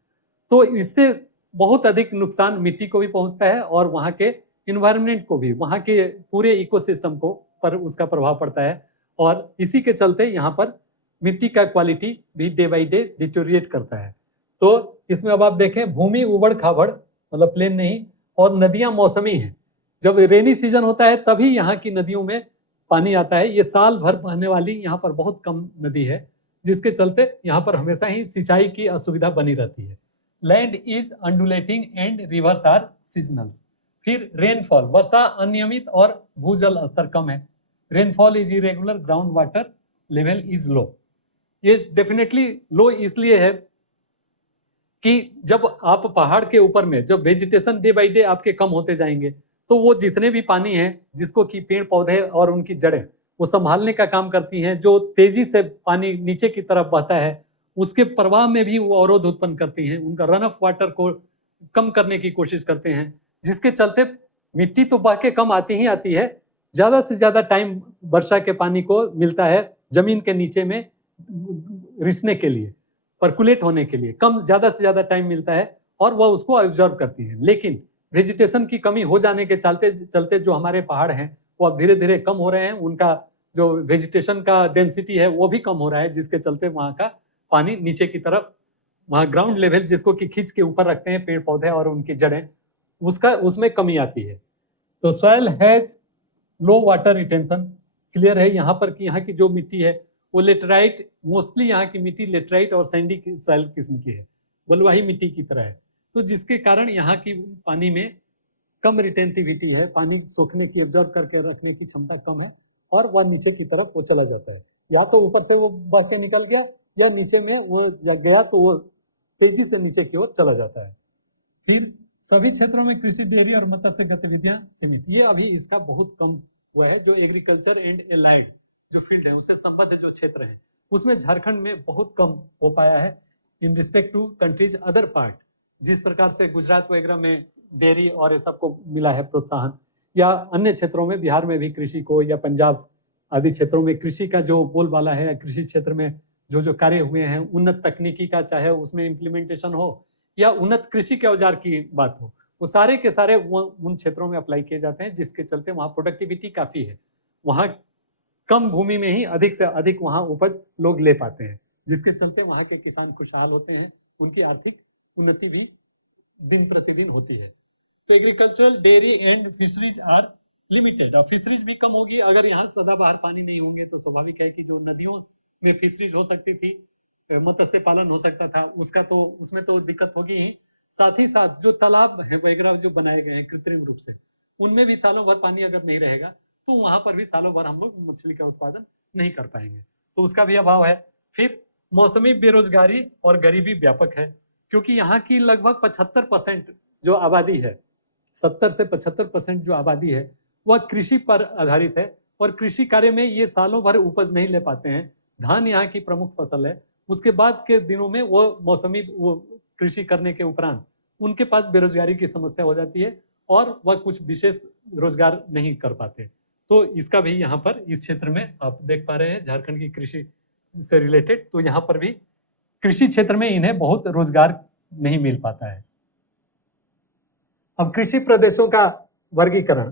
तो इससे बहुत अधिक नुकसान मिट्टी को भी पहुंचता है, और वहाँ के इन्वायरमेंट को भी, वहाँ के पूरे इकोसिस्टम को पर उसका प्रभाव पड़ता है, और इसी के चलते यहाँ पर मिट्टी का क्वालिटी भी डे बाई डे डिटोरिएट करता है। तो इसमें अब आप देखें, भूमि उबड़ खाबड़, मतलब प्लेन नहीं, और नदियां मौसमी हैं। जब रेनी सीजन होता है तभी यहाँ की नदियों में पानी आता है, ये साल भर बहने वाली यहाँ पर बहुत कम नदी है, जिसके चलते यहाँ पर हमेशा ही सिंचाई की असुविधा बनी रहती है। Land is undulating and rivers are seasonals. फिर रेनफॉल, वर्षा अनियमित और भूजल स्तर कम है। Rainfall is irregular, ground water level is low. ये डेफिनेटली लो इसलिए है कि जब आप पहाड़ के ऊपर में, जब वेजिटेशन डे बाई डे आपके कम होते जाएंगे, तो वो जितने भी पानी है जिसको कि पेड़ पौधे और उनकी जड़ें वो संभालने का काम करती हैं, जो तेजी से पानी नीचे की तरफ बहता है उसके प्रवाह में भी वो अवरोध उत्पन्न करती हैं, उनका रन ऑफ वाटर को कम करने की कोशिश करते हैं, जिसके चलते मिट्टी तो बह के कम आती ही आती है, ज्यादा से ज्यादा टाइम वर्षा के पानी को मिलता है जमीन के नीचे में रिसने के लिए, पर्कुलेट होने के लिए कम, ज्यादा से ज्यादा टाइम मिलता है, और वह उसको ऑब्जर्व करती है। लेकिन वेजिटेशन की कमी हो जाने के चलते जो हमारे पहाड़ हैं वो अब धीरे धीरे कम हो रहे हैं, उनका जो वेजिटेशन का डेंसिटी है वो भी कम हो रहा है, जिसके चलते वहाँ का पानी नीचे की तरफ, वहाँ ग्राउंड लेवल जिसको कि खींच के ऊपर रखते हैं पेड़ पौधे और उनकी जड़ें, उसमें कमी आती है। तो soil has low water retention. Clear है यहाँ पर कि यहाँ की जो मिट्टी है वो लेटराइट, मोस्टली यहाँ की मिट्टी लेटराइट और सैंडी सॉइल किस्म की है, बलुआही मिट्टी की तरह है, तो जिसके कारण यहाँ की पानी में कम रिटेंटिविटी है, पानी सोखने की, एब्जॉर्ब करके रखने की क्षमता कम है, और वह नीचे की तरफ वो चला जाता है, या तो ऊपर से वो बह के निकल गया, या नीचे में वो गया तो वो तेजी से नीचे की ओर चला जाता है। फिर सभी क्षेत्रों में कृषि, डेयरी और मत्स्य गतिविधियां सीमित, ये अभी इसका बहुत कम हुआ है। जो एग्रीकल्चर एंड एलाइड जो फील्ड है उससे संबद्ध जो क्षेत्र है उसमें झारखंड में बहुत कम हो पाया है in respect to countries other part. जिस प्रकार से गुजरात वगैरह में डेयरी और ये सबको मिला है प्रोत्साहन, या अन्य क्षेत्रों में, बिहार में भी कृषि को, या पंजाब आदि क्षेत्रों में कृषि का जो बोलबाला है, कृषि क्षेत्र में जो जो कार्य हुए हैं उन्नत तकनीकी का, चाहे उसमें इम्प्लीमेंटेशन हो या उन्नत कृषि के औजार की बात हो, वो सारे के सारे वो उन क्षेत्रों में अप्लाई किए जाते हैं, जिसके चलते वहाँ प्रोडक्टिविटी काफी है, वहाँ कम भूमि में ही अधिक से अधिक वहाँ उपज लोग ले पाते हैं, जिसके चलते वहाँ के किसान खुशहाल होते हैं, उनकी आर्थिक उन्नति भी दिन प्रतिदिन होती है। तो agricultural, dairy and fisheries are limited. अब फिशरीज भी कम होगी, अगर यहाँ सदाबहार पानी नहीं होंगे तो स्वाभाविक है कि जो नदियों में फिशरीज हो सकती थी, मत्स्य पालन हो सकता था, उसका तो उसमें तो दिक्कत होगी ही। साथ ही साथ जो तालाब है वगैरह जो बनाए गए हैं कृत्रिम रूप से, उनमें भी सालों भर पानी अगर नहीं रहेगा तो वहां पर भी सालों भर हम लोग मछली का उत्पादन नहीं कर पाएंगे, तो उसका भी अभाव है। फिर मौसमी बेरोजगारी और गरीबी व्यापक है, क्योंकि यहाँ की लगभग 75% जो आबादी है, 70 से 75% जो आबादी है वह कृषि पर आधारित है, और कृषि कार्य में ये सालों भर उपज नहीं ले पाते हैं। धान यहाँ की प्रमुख फसल है, उसके बाद के दिनों में वो मौसमी वो कृषि करने के उपरांत उनके पास बेरोजगारी की समस्या हो जाती है और वह कुछ विशेष रोजगार नहीं कर पाते। तो इसका भी यहाँ पर इस क्षेत्र में आप देख पा रहे हैं, झारखंड की कृषि से रिलेटेड, तो यहाँ पर भी कृषि क्षेत्र में इन्हें बहुत रोजगार नहीं मिल पाता है। अब कृषि प्रदेशों का वर्गीकरण,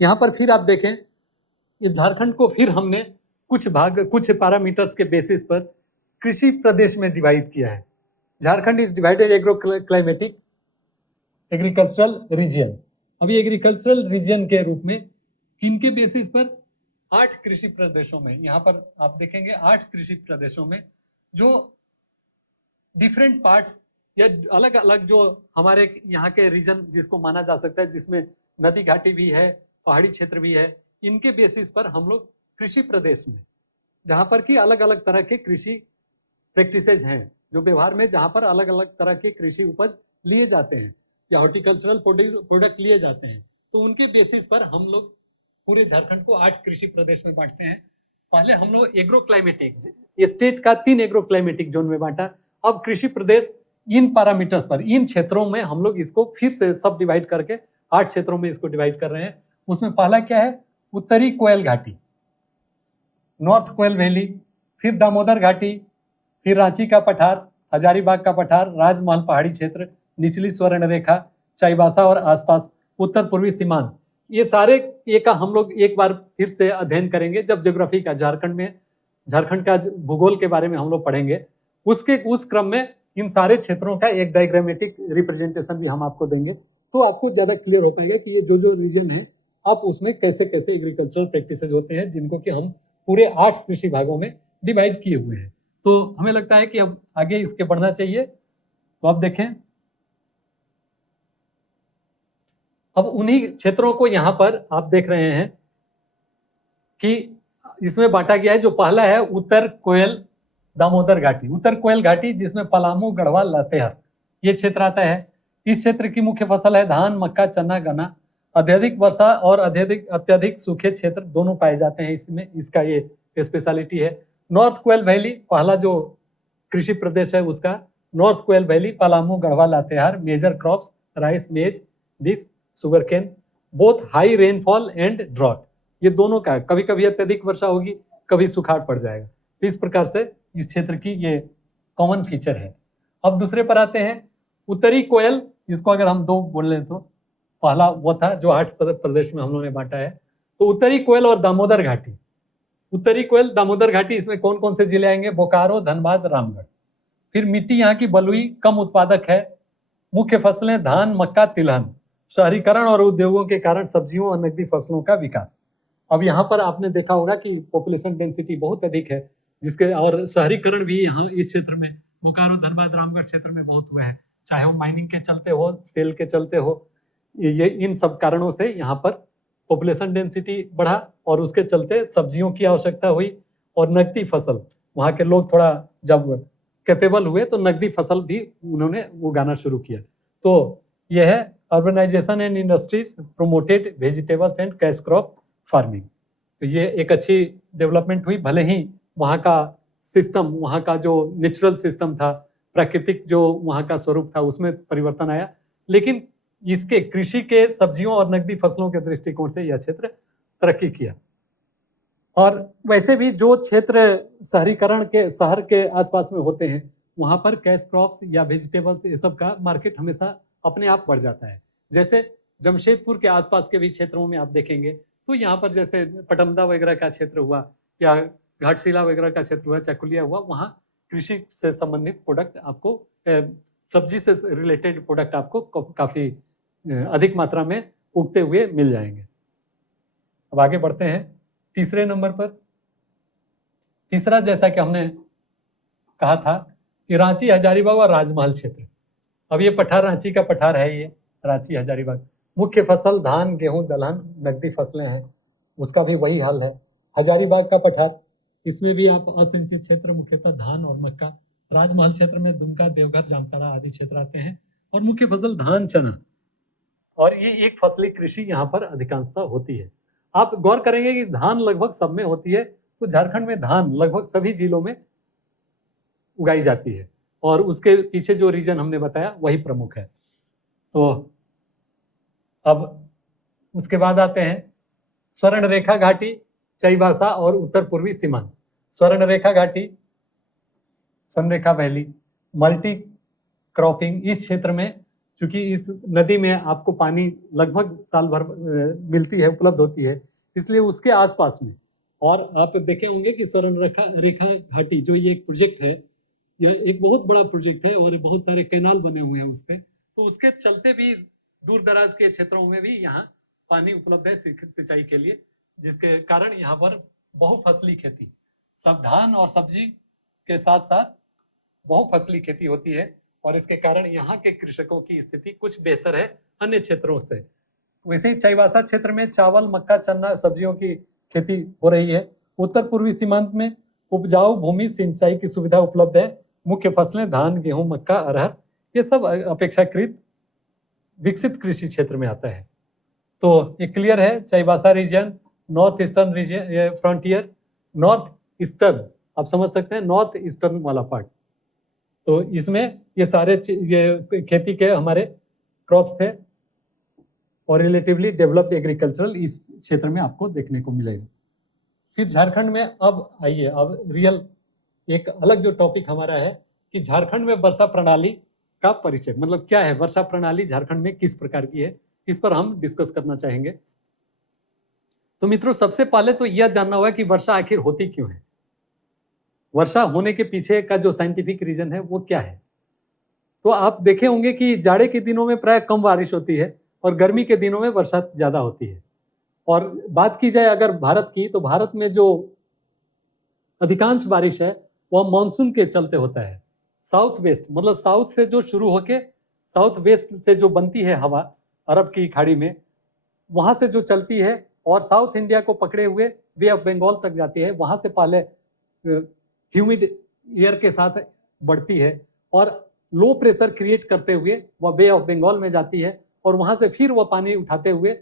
यहाँ पर फिर आप देखें, ये झारखंड को फिर हमने कुछ पैरामीटर्स के बेसिस पर कृषि प्रदेश में डिवाइड किया है। Jharkhand is divided agro climatic agricultural region. अभी एग्रीकल्चरल रीजन के रूप में किनके बेसिस पर? 8 कृषि प्रदेशों में, यहाँ पर आप देखेंगे 8 कृषि प्रदेशों में जो डिफरेंट पार्ट्स या अलग अलग जो हमारे यहाँ के रीजन जिसको माना जा सकता है, जिसमें नदी घाटी भी है, पहाड़ी क्षेत्र भी है, इनके बेसिस पर हम लोग कृषि प्रदेश में, जहाँ पर कि अलग अलग तरह के कृषि प्रैक्टिसेज हैं, जो व्यवहार में जहाँ पर अलग अलग तरह के कृषि उपज लिए जाते हैं या हॉर्टिकल्चरल प्रोडक्ट लिए जाते हैं, तो उनके बेसिस पर हम लोग पूरे झारखंड को 8 कृषि प्रदेश में बांटते हैं। पहले हम लोग एग्रो क्लाइमेटिक स्टेट का 3 एग्रो क्लाइमेटिक जोन में बांटा। अब कृषि प्रदेश इन पैरामीटर्स पर, इन क्षेत्रों में हम लोग इसको फिर से सब डिवाइड करके 8 क्षेत्रों में इसको डिवाइड कर रहे हैं। उसमें पहला क्या है? उत्तरी कोयल घाटी, नॉर्थ कोयल वैली, फिर दामोदर घाटी, फिर रांची का पठार, हजारीबाग का पठार, राजमहल पहाड़ी क्षेत्र, निचली स्वर्ण रेखा, चाईबासा और आसपास, उत्तर पूर्वी सीमांत। ये सारे ये का हम लोग एक बार फिर से अध्ययन करेंगे जब ज्योग्राफी का झारखंड का भूगोल के बारे में हम लोग पढ़ेंगे। उस क्रम में इन सारे क्षेत्रों का एक डायग्रामेटिक रिप्रेजेंटेशन भी हम आपको देंगे, तो आपको ज्यादा क्लियर हो पाएगा कि ये जो रीजन है आप उसमें कैसे कैसे एग्रीकल्चरल प्रैक्टिसेज होते हैं, जिनको कि हम पूरे 8 कृषि भागों में डिवाइड किए हुए हैं। तो हमें लगता है कि अब आगे इसके बढ़ना चाहिए। तो आप देखें, अब उन्हीं क्षेत्रों को यहाँ पर आप देख रहे हैं कि इसमें बांटा गया है। जो पहला है उत्तर कोयल दामोदर घाटी, उत्तर कोयल घाटी जिसमें पलामू, गढ़वाल, लातेहार ये क्षेत्र आता है। इस क्षेत्र की मुख्य फसल है धान, मक्का, चना, गन्ना। अत्यधिक वर्षा और अत्यधिक सूखे क्षेत्र दोनों पाए जाते हैं इसमें, इसका ये स्पेशलिटी है। नॉर्थ कोयल वैली पहला जो कृषि प्रदेश है उसका, north Koel valley, Palamu, Garhwal, Latehar. Major crops rice, maize, this, sugar cane, both high rainfall and drought. ये दोनों का, कभी कभी अत्यधिक वर्षा होगी, कभी सुखाड़ पड़ जाएगा। तो इस प्रकार से इस क्षेत्र की ये कॉमन फीचर है। अब दूसरे पर आते हैं, उत्तरी कोयल, इसको अगर हम 2 बोल लें तो पहला वो था जो 8 प्रदेश में हम लोगों ने बांटा है। तो उत्तरी कोयल और दामोदर घाटी, उत्तरी कोयल दामोदर घाटी, इसमें कौन कौन से जिले आएंगे? बोकारो, धनबाद, रामगढ़। फिर मिट्टी यहाँ की बलुई, कम उत्पादक है। मुख्य फसलें धान, मक्का, तिलहन। शहरीकरण और उद्योगों के कारण सब्जियों और नकदी फसलों का विकास। अब यहाँ पर आपने देखा होगा कि पॉपुलेशन डेंसिटी बहुत अधिक है, जिसके और शहरीकरण भी यहाँ इस क्षेत्र में बोकारो, धनबाद, रामगढ़ क्षेत्र में बहुत हुआ है, चाहे वो माइनिंग के चलते हो, सेल के चलते हो, ये इन सब कारणों से यहाँ पर पॉपुलेशन डेंसिटी बढ़ा और उसके चलते सब्जियों की आवश्यकता हुई और नकदी फसल, वहाँ के लोग थोड़ा जब कैपेबल हुए तो नकदी फसल भी उन्होंने उगाना शुरू किया। तो यह है urbanisation and industries promoted vegetables and cash crop farming. तो ये एक अच्छी डेवलपमेंट हुई, भले ही वहाँ का सिस्टम, वहाँ का जो नेचुरल सिस्टम था, प्राकृतिक जो वहाँ का स्वरूप था, उसमें परिवर्तन आया, लेकिन इसके कृषि के, सब्जियों और नकदी फसलों के दृष्टिकोण से यह क्षेत्र तरक्की किया। और वैसे भी जो क्षेत्र शहरीकरण के, शहर के आसपास में होते हैं, वहाँ पर कैश क्रॉप्स या वेजिटेबल्स ये सब का मार्केट हमेशा अपने आप बढ़ जाता है। जैसे जमशेदपुर के आसपास के भी क्षेत्रों में आप देखेंगे तो यहाँ पर जैसे पटमदा वगैरह का क्षेत्र हुआ या घाटशिला वगैरह का क्षेत्र हुआ, चकुलिया हुआ, वहाँ कृषि से संबंधित प्रोडक्ट आपको सब्जी से रिलेटेड प्रोडक्ट आपको काफ़ी अधिक मात्रा में उगते हुए मिल जाएंगे। अब आगे बढ़ते हैं तीसरे नंबर पर। तीसरा, जैसा कि हमने कहा था कि रांची हजारीबाग और राजमहल क्षेत्र। अब ये पठार रांची का पठार है, ये रांची हजारीबाग। मुख्य फसल धान, गेहूं, दलहन, नकदी फसलें हैं, उसका भी वही हाल है। हजारीबाग का पठार, इसमें भी आप असिंचित क्षेत्र मुख्यतः धान और मक्का। राजमहल क्षेत्र में दुमका, देवघर, जामताड़ा आदि क्षेत्र आते हैं और मुख्य फसल धान, चना और ये एक फसली कृषि यहाँ पर अधिकांशतः होती है। आप गौर करेंगे कि धान लगभग सब में होती है, तो झारखंड में धान लगभग सभी जिलों में उगाई जाती है और उसके पीछे जो रीजन हमने बताया वही प्रमुख है। तो अब उसके बाद आते हैं स्वर्ण रेखा घाटी, चाईबासा और उत्तर पूर्वी सीमांत। स्वर्ण रेखा घाटी, स्वर्ण रेखा वैली, मल्टी क्रॉपिंग। इस क्षेत्र में चूंकि इस नदी में आपको पानी लगभग साल भर मिलती है, उपलब्ध होती है, इसलिए उसके आसपास में, और आप देखे होंगे कि स्वर्ण रेखा घाटी जो ये एक प्रोजेक्ट है, यह एक बहुत बड़ा प्रोजेक्ट है और बहुत सारे कैनाल बने हुए हैं उससे, तो उसके चलते भी दूर दराज के क्षेत्रों में भी यहाँ पानी उपलब्ध है सिंचाई के लिए, जिसके कारण यहाँ पर बहुफसली खेती, सब धान और सब्जी के साथ साथ बहुफसली खेती होती है और इसके कारण यहाँ के कृषकों की स्थिति कुछ बेहतर है अन्य क्षेत्रों से। वैसे ही चाईबासा क्षेत्र में चावल, मक्का, चना, सब्जियों की खेती हो रही है। उत्तर पूर्वी सीमांत में उपजाऊ भूमि, सिंचाई की सुविधा उपलब्ध है। मुख्य फसलें धान, गेहूं, मक्का, अरहर, ये सब अपेक्षाकृत विकसित कृषि क्षेत्र में आता है। तो ये क्लियर है, Chaibasa region, north eastern region, frontier, north eastern, आप समझ सकते हैं, नॉर्थ ईस्टर्न वाला पार्ट। तो इसमें ये सारे ये खेती के हमारे क्रॉप्स थे और रिलेटिवली डेवलप्ड एग्रीकल्चरल इस क्षेत्र में आपको देखने को मिलेगा। फिर झारखंड में अब आइए, अब रियल एक अलग जो टॉपिक हमारा है कि झारखंड में वर्षा प्रणाली का परिचय, मतलब क्या है वर्षा प्रणाली झारखंड में, किस प्रकार की है, इस पर हम डिस्कस करना चाहेंगे। तो मित्रों, सबसे पहले तो यह जानना होगा कि वर्षा आखिर होती क्यों है, वर्षा होने के पीछे का जो साइंटिफिक रीजन है वो क्या है। तो आप देखे होंगे कि जाड़े के दिनों में प्राय कम बारिश होती है और गर्मी के दिनों में वर्षा ज्यादा होती है। और बात की जाए अगर भारत की, तो भारत में जो अधिकांश बारिश है वह मानसून के चलते होता है। साउथ वेस्ट, मतलब साउथ से जो शुरू होके साउथ वेस्ट से जो बनती है हवा अरब की खाड़ी में, वहां से जो चलती है और साउथ इंडिया को पकड़े हुए बे ऑफ बंगाल तक जाती है, वहां से पहले ह्यूमिड एयर के साथ बढ़ती है और लो प्रेशर क्रिएट करते हुए वह बे ऑफ बंगाल में जाती है और वहां से फिर वह पानी उठाते हुए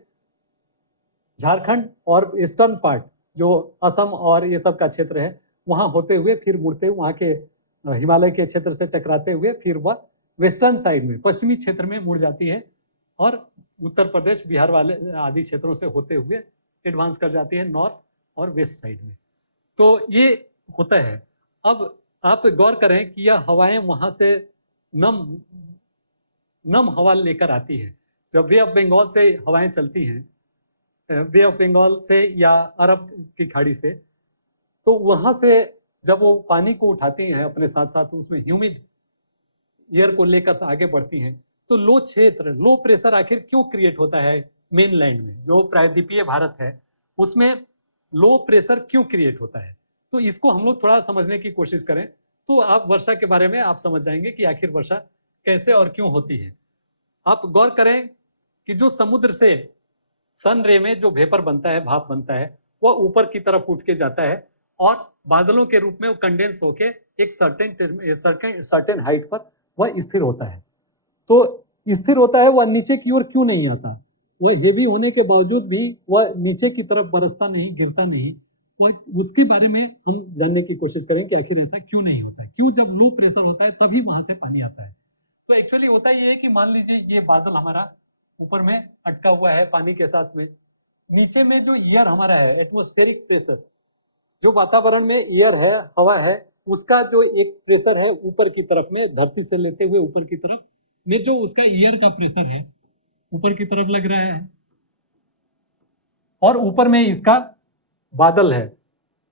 झारखंड और ईस्टर्न पार्ट जो असम और ये सब का क्षेत्र है वहां होते हुए फिर मुड़ते वहां के हिमालय के क्षेत्र से टकराते हुए फिर वह वेस्टर्न साइड में, पश्चिमी क्षेत्र में मुड़ जाती है और उत्तर प्रदेश, बिहार वाले आदि क्षेत्रों से होते हुए एडवांस कर जाती है नॉर्थ और वेस्ट साइड में। तो ये होता है। अब आप गौर करें कि यह हवाएं वहां से नम हवा लेकर आती है। जब बे ऑफ बंगाल से हवाएं चलती हैं, बे ऑफ बंगाल से या अरब की खाड़ी से, तो वहां से जब वो पानी को उठाती हैं अपने साथ साथ, उसमें ह्यूमिड एयर को लेकर आगे बढ़ती हैं, तो लो क्षेत्र, लो प्रेशर आखिर क्यों क्रिएट होता है मेन लैंड में, जो प्रायद्वीपीय भारत है उसमें लो प्रेशर क्यों क्रिएट होता है। तो इसको हम लोग थोड़ा समझने की कोशिश करें तो आप वर्षा के बारे में आप समझ जाएंगे कि आखिर वर्षा कैसे और क्यों होती है। आप गौर करें कि जो समुद्र से सन रे में जो वेपर बनता है, भाप बनता है, वह ऊपर की तरफ उठ के जाता है और बादलों के रूप में वो कंडेंस होके एक सर्टेन हाइट पर वह स्थिर होता है। तो स्थिर होता है, वह नीचे की ओर क्यों नहीं आता, वह हेवी होने के बावजूद भी वह नीचे की तरफ बरसता नहीं, गिरता नहीं, वह उसके बारे में हम जानने की कोशिश करें कि आखिर ऐसा क्यों नहीं होता है, क्यों जब लो प्रेशर होता है तभी वहां से पानी आता है। तो एक्चुअली होता ये है कि मान लीजिए ये बादल हमारा ऊपर में अटका हुआ है पानी के साथ में, नीचे में जो एयर हमारा है, एटमॉस्फेरिक प्रेशर, जो वातावरण में एयर है, हवा है, उसका जो एक प्रेशर है ऊपर की तरफ में, धरती से लेते हुए ऊपर की तरफ में जो उसका एयर का प्रेशर है ऊपर की तरफ लग रहा है और ऊपर में इसका बादल है,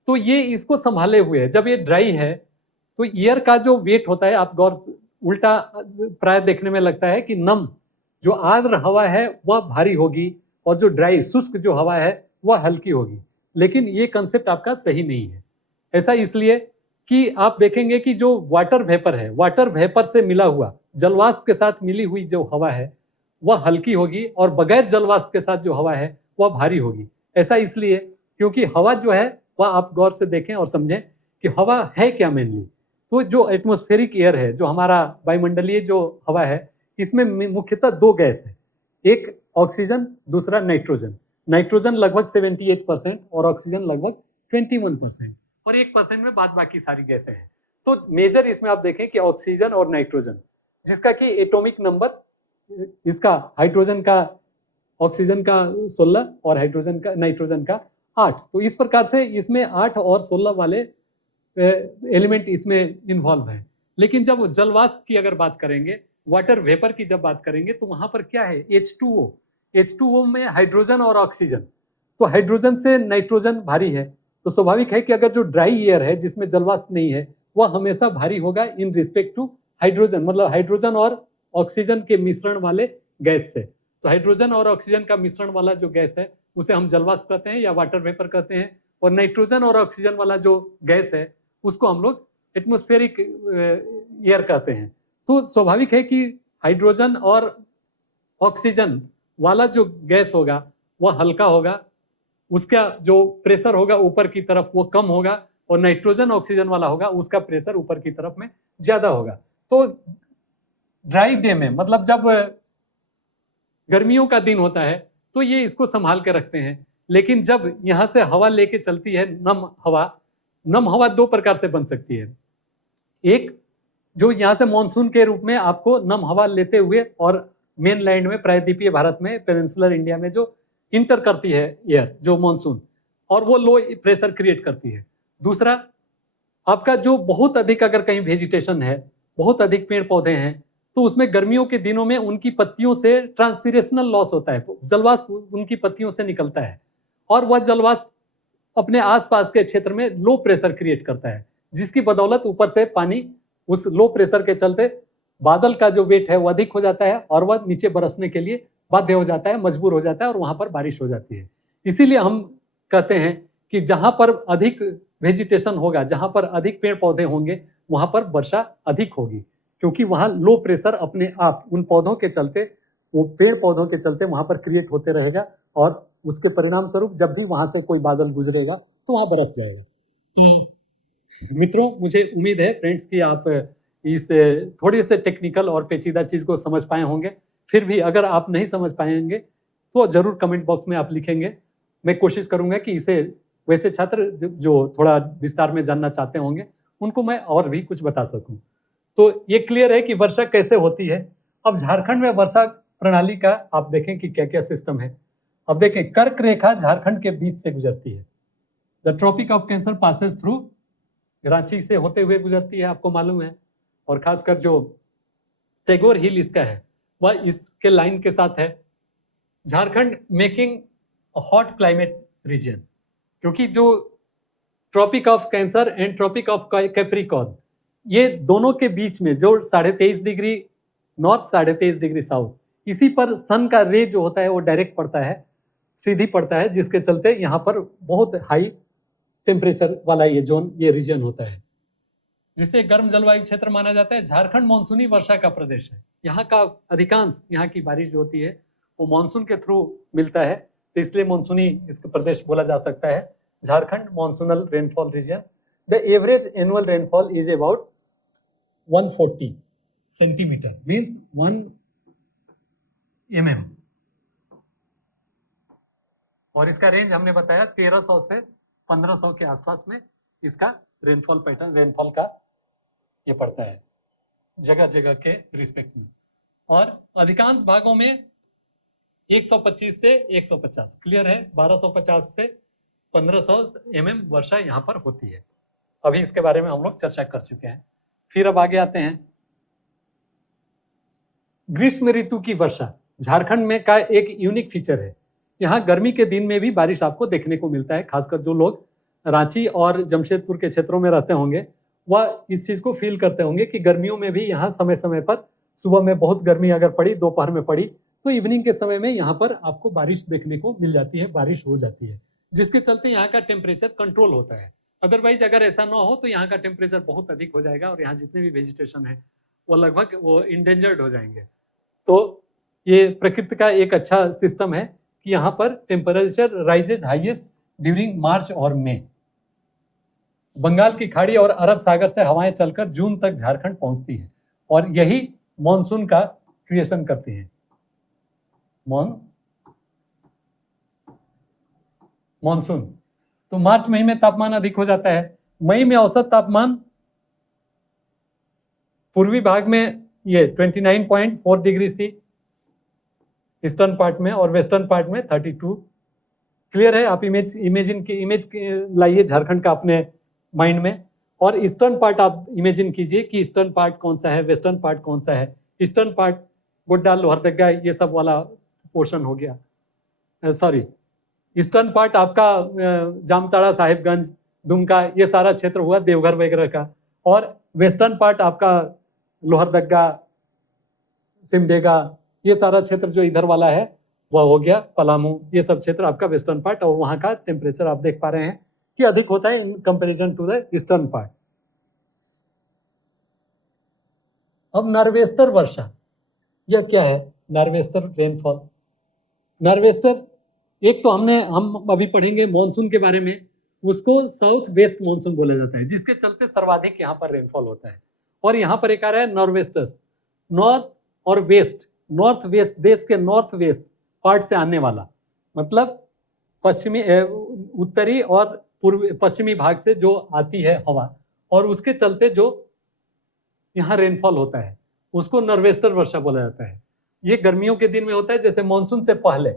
तो ये इसको संभाले हुए है। जब ये ड्राई है तो एयर का जो वेट होता है, आप गौर उल्टा प्राय देखने में लगता है कि नम जो आर्द्र हवा है वह भारी होगी और जो ड्राई शुष्क जो हवा है वह हल्की होगी, लेकिन ये कंसेप्ट आपका सही नहीं है। ऐसा इसलिए कि आप देखेंगे कि जो वाटर वेपर है, वाटर वेपर से मिला हुआ जलवाष्प के साथ मिली हुई जो हवा है वह हल्की होगी और बगैर जलवाष्प के साथ जो हवा है वह भारी होगी। ऐसा इसलिए क्योंकि हवा जो है वह आप गौर से देखें और समझें कि हवा है क्या मेनली। तो जो एटमॉस्फेरिक एयर है, जो हमारा वायुमंडलीय जो हवा है, इसमें मुख्यतः दो गैस है, एक ऑक्सीजन, दूसरा नाइट्रोजन। नाइट्रोजन लगभग 78% और ऑक्सीजन लगभग 21% और 1% में बाद बाकी सारी गैसें हैं। तो मेजर इसमें आप देखें कि ऑक्सीजन और नाइट्रोजन, जिसका कि एटॉमिक नंबर इसका हाइड्रोजन का ऑक्सीजन का 16 और हाइड्रोजन का नाइट्रोजन का 8। तो इस प्रकार से इसमें 8 और 16 वाले एलिमेंट इसमें इन्वॉल्व है। लेकिन जब जलवाष्प की अगर बात करेंगे, वाटर वेपर की जब बात करेंगे, तो वहां पर क्या है, H2O। H2O में हाइड्रोजन और ऑक्सीजन, तो हाइड्रोजन से नाइट्रोजन भारी है, तो स्वाभाविक है कि अगर जो ड्राई एयर है जिसमें जलवाष्प नहीं है वह हमेशा भारी होगा इन रिस्पेक्ट टू हाइड्रोजन, मतलब हाइड्रोजन और ऑक्सीजन के मिश्रण वाले गैस से। तो हाइड्रोजन और ऑक्सीजन का मिश्रण वाला जो गैस है उसे हम जलवाष्प कहते हैं या वाटर वेपर कहते हैं, और नाइट्रोजन और ऑक्सीजन वाला जो गैस है उसको हम लोग एटमॉस्फेरिक एयर कहते हैं। तो स्वाभाविक है कि हाइड्रोजन और ऑक्सीजन वाला जो गैस होगा वह हल्का होगा, उसका जो प्रेशर होगा ऊपर की तरफ वो कम होगा, और नाइट्रोजन ऑक्सीजन वाला होगा उसका प्रेशर ऊपर की तरफ में ज्यादा होगा। तो ड्राई डे में, मतलब जब गर्मियों का दिन होता है तो ये इसको संभाल के रखते हैं, लेकिन जब यहाँ से हवा लेके चलती है नम हवा दो प्रकार से बन सकती है। एक जो यहाँ से मानसून के रूप में आपको नम हवा लेते हुए और मेन लैंड में प्रायद्वीपीय भारत में पेनिनसुलर इंडिया में जो इंटर करती है एयर जो मानसून, और वो लो प्रेशर क्रिएट करती है। दूसरा आपका जो बहुत अधिक अगर कहीं वेजिटेशन है, बहुत अधिक पेड़ पौधे हैं, तो उसमें गर्मियों के दिनों में उनकी पत्तियों से ट्रांसपिरेशनल लॉस होता है, जलवाष्प उनकी पत्तियों से निकलता है और वह जलवाष्प अपने आसपास के क्षेत्र में लो प्रेशर क्रिएट करता है, जिसकी बदौलत ऊपर से पानी उस लो प्रेशर के चलते बादल का जो वेट है वो अधिक हो जाता है और वह नीचे बरसने के लिए बाध्य हो जाता है, मजबूर हो जाता है और वहां पर बारिश हो जाती है। इसीलिए हम कहते हैं कि जहां पर अधिक वेजिटेशन होगा, जहां पर अधिक पेड़ पौधे होंगे, वहां पर वर्षा अधिक होगी, क्योंकि वहां लो प्रेशर अपने आप उन पौधों के चलते, वो पेड़ पौधों के चलते वहां पर क्रिएट होते रहेगा और उसके परिणाम स्वरूप जब भी वहां से कोई बादल गुजरेगा तो वहां बरस जाएगा। तो मित्रों, मुझे उम्मीद है फ्रेंड्स कि आप इस थोड़ी से टेक्निकल और पेचीदा चीज को समझ पाए होंगे। फिर भी अगर आप नहीं समझ पाएंगे तो जरूर कमेंट बॉक्स में आप लिखेंगे, मैं कोशिश करूंगा कि इसे वैसे छात्र जो थोड़ा विस्तार में जानना चाहते होंगे उनको मैं और भी कुछ बता सकूं। तो ये क्लियर है कि वर्षा कैसे होती है। अब झारखंड में वर्षा प्रणाली का आप देखें कि क्या क्या सिस्टम है। अब देखें, कर्क रेखा झारखंड के बीच से गुजरती है। The Tropic of Cancer passes through, Ranchi से होते हुए गुजरती है, आपको मालूम है, और खासकर जो टैगोर हिल इसका है वह इसके लाइन के साथ है। Jharkhand making hot climate region, क्योंकि जो Tropic of Cancer and Tropic of Capricorn, ये दोनों के बीच में जो 23.5 डिग्री नॉर्थ 23.5 डिग्री साउथ, इसी पर सन का रे जो होता है वो डायरेक्ट पड़ता है, सीधी पड़ता है, जिसके चलते यहाँ पर बहुत हाई टेम्परेचर वाला ये जोन, ये रीजन होता है, जिसे गर्म जलवायु क्षेत्र माना जाता है। झारखंड मानसूनी वर्षा का प्रदेश है। यहाँ का अधिकांश, यहाँ की बारिश जो होती है वो मानसून के थ्रू मिलता है, तो इसलिए मानसूनी इसका प्रदेश बोला जा सकता है। Jharkhand monsoonal rainfall reason, the average annual rainfall is about 140 centimetre, means 1 mm, और इसका रेंज हमने बताया 1300 से 1500 के आसपास में इसका रेनफॉल पैटर्न, रेनफॉल का ये पड़ता है जगह जगह के रिस्पेक्ट में, और अधिकांश भागों में 125 से 150, क्लियर है, 1250 से 1500 mm वर्षा यहाँ पर होती है। अभी इसके बारे में हम लोग चर्चा कर चुके हैं। फिर अब आगे आते हैं, ग्रीष्म ऋतु की वर्षा झारखंड में का एक यूनिक फीचर है। यहाँ गर्मी के दिन में भी बारिश आपको देखने को मिलता है। खासकर जो लोग रांची और जमशेदपुर के क्षेत्रों में रहते होंगे वह इस चीज़ को फील करते होंगे कि गर्मियों में भी यहाँ समय समय पर सुबह में बहुत गर्मी अगर पड़ी, दोपहर में पड़ी, तो इवनिंग के समय में यहाँ पर आपको बारिश देखने को मिल जाती है, बारिश हो जाती है, जिसके चलते यहाँ का टेम्परेचर कंट्रोल होता है। अदरवाइज अगर ऐसा ना हो तो यहाँ का टेम्परेचर बहुत अधिक हो जाएगा और यहाँ जितने भी वेजिटेशन है वो लगभग वो इंडेंजर्ड हो जाएंगे। तो ये प्रकृति का एक अच्छा सिस्टम है कि यहाँ पर टेम्परेचर राइजेज हाईएस्ट ड्यूरिंग मार्च और मई। बंगाल की खाड़ी और अरब सागर से हवाएं चलकर जून तक झारखंड पहुंचती है और यही मॉनसून का क्रिएशन करती है। मॉनसून तो मार्च महीने में तापमान अधिक हो जाता है। मई में औसत तापमान पूर्वी भाग में ये 29.4 डिग्री सी ईस्टर्न पार्ट में और वेस्टर्न पार्ट में 32। क्लियर है? आप इमेज लाइए झारखंड का अपने माइंड में, और ईस्टर्न पार्ट आप इमेजिन कीजिए कि ईस्टर्न पार्ट कौन सा है, वेस्टर्न पार्ट कौन सा है। ईस्टर्न पार्ट गोड्डा, लोहरदगा, ये सब वाला पोर्शन हो गया। सॉरी, ईस्टर्न पार्ट आपका जामताड़ा, साहिबगंज, दुमका, ये सारा क्षेत्र हुआ देवघर वगैरह का, और वेस्टर्न पार्ट आपका लोहरदगा, सिमडेगा, ये सारा क्षेत्र जो इधर वाला है वह हो गया पलामू, ये सब क्षेत्र आपका वेस्टर्न पार्ट, और वहाँ का टेम्परेचर आप देख पा रहे हैं कि अधिक होता है in comparison to the eastern part. अब नॉर्वेस्टर वर्षा, यह क्या है? Nor'wester rainfall. नॉर्वेस्टर एक तो हम अभी पढ़ेंगे मॉनसून के बारे में, उसको साउथ वेस्ट मॉनसून बोला जाता है, जिसके चलते सर्वाधिक यहाँ पर रेनफॉल होता है। और यहाँ पर एक आ रहा है नॉर्वेस्टर्स, नॉर्थ और वेस्ट, नॉर्थ वेस्ट, देश के नॉर्थ वेस्ट पार्ट से आने वाला, मतलब पश्चिमी, उत्तरी और पूर्वी पश्चिमी भाग से जो आती है हवा, और उसके चलते जो यहाँ रेनफॉल होता है उसको नॉर्वेस्टर वर्षा बोला जाता है। ये गर्मियों के दिन में होता है, जैसे मानसून से पहले,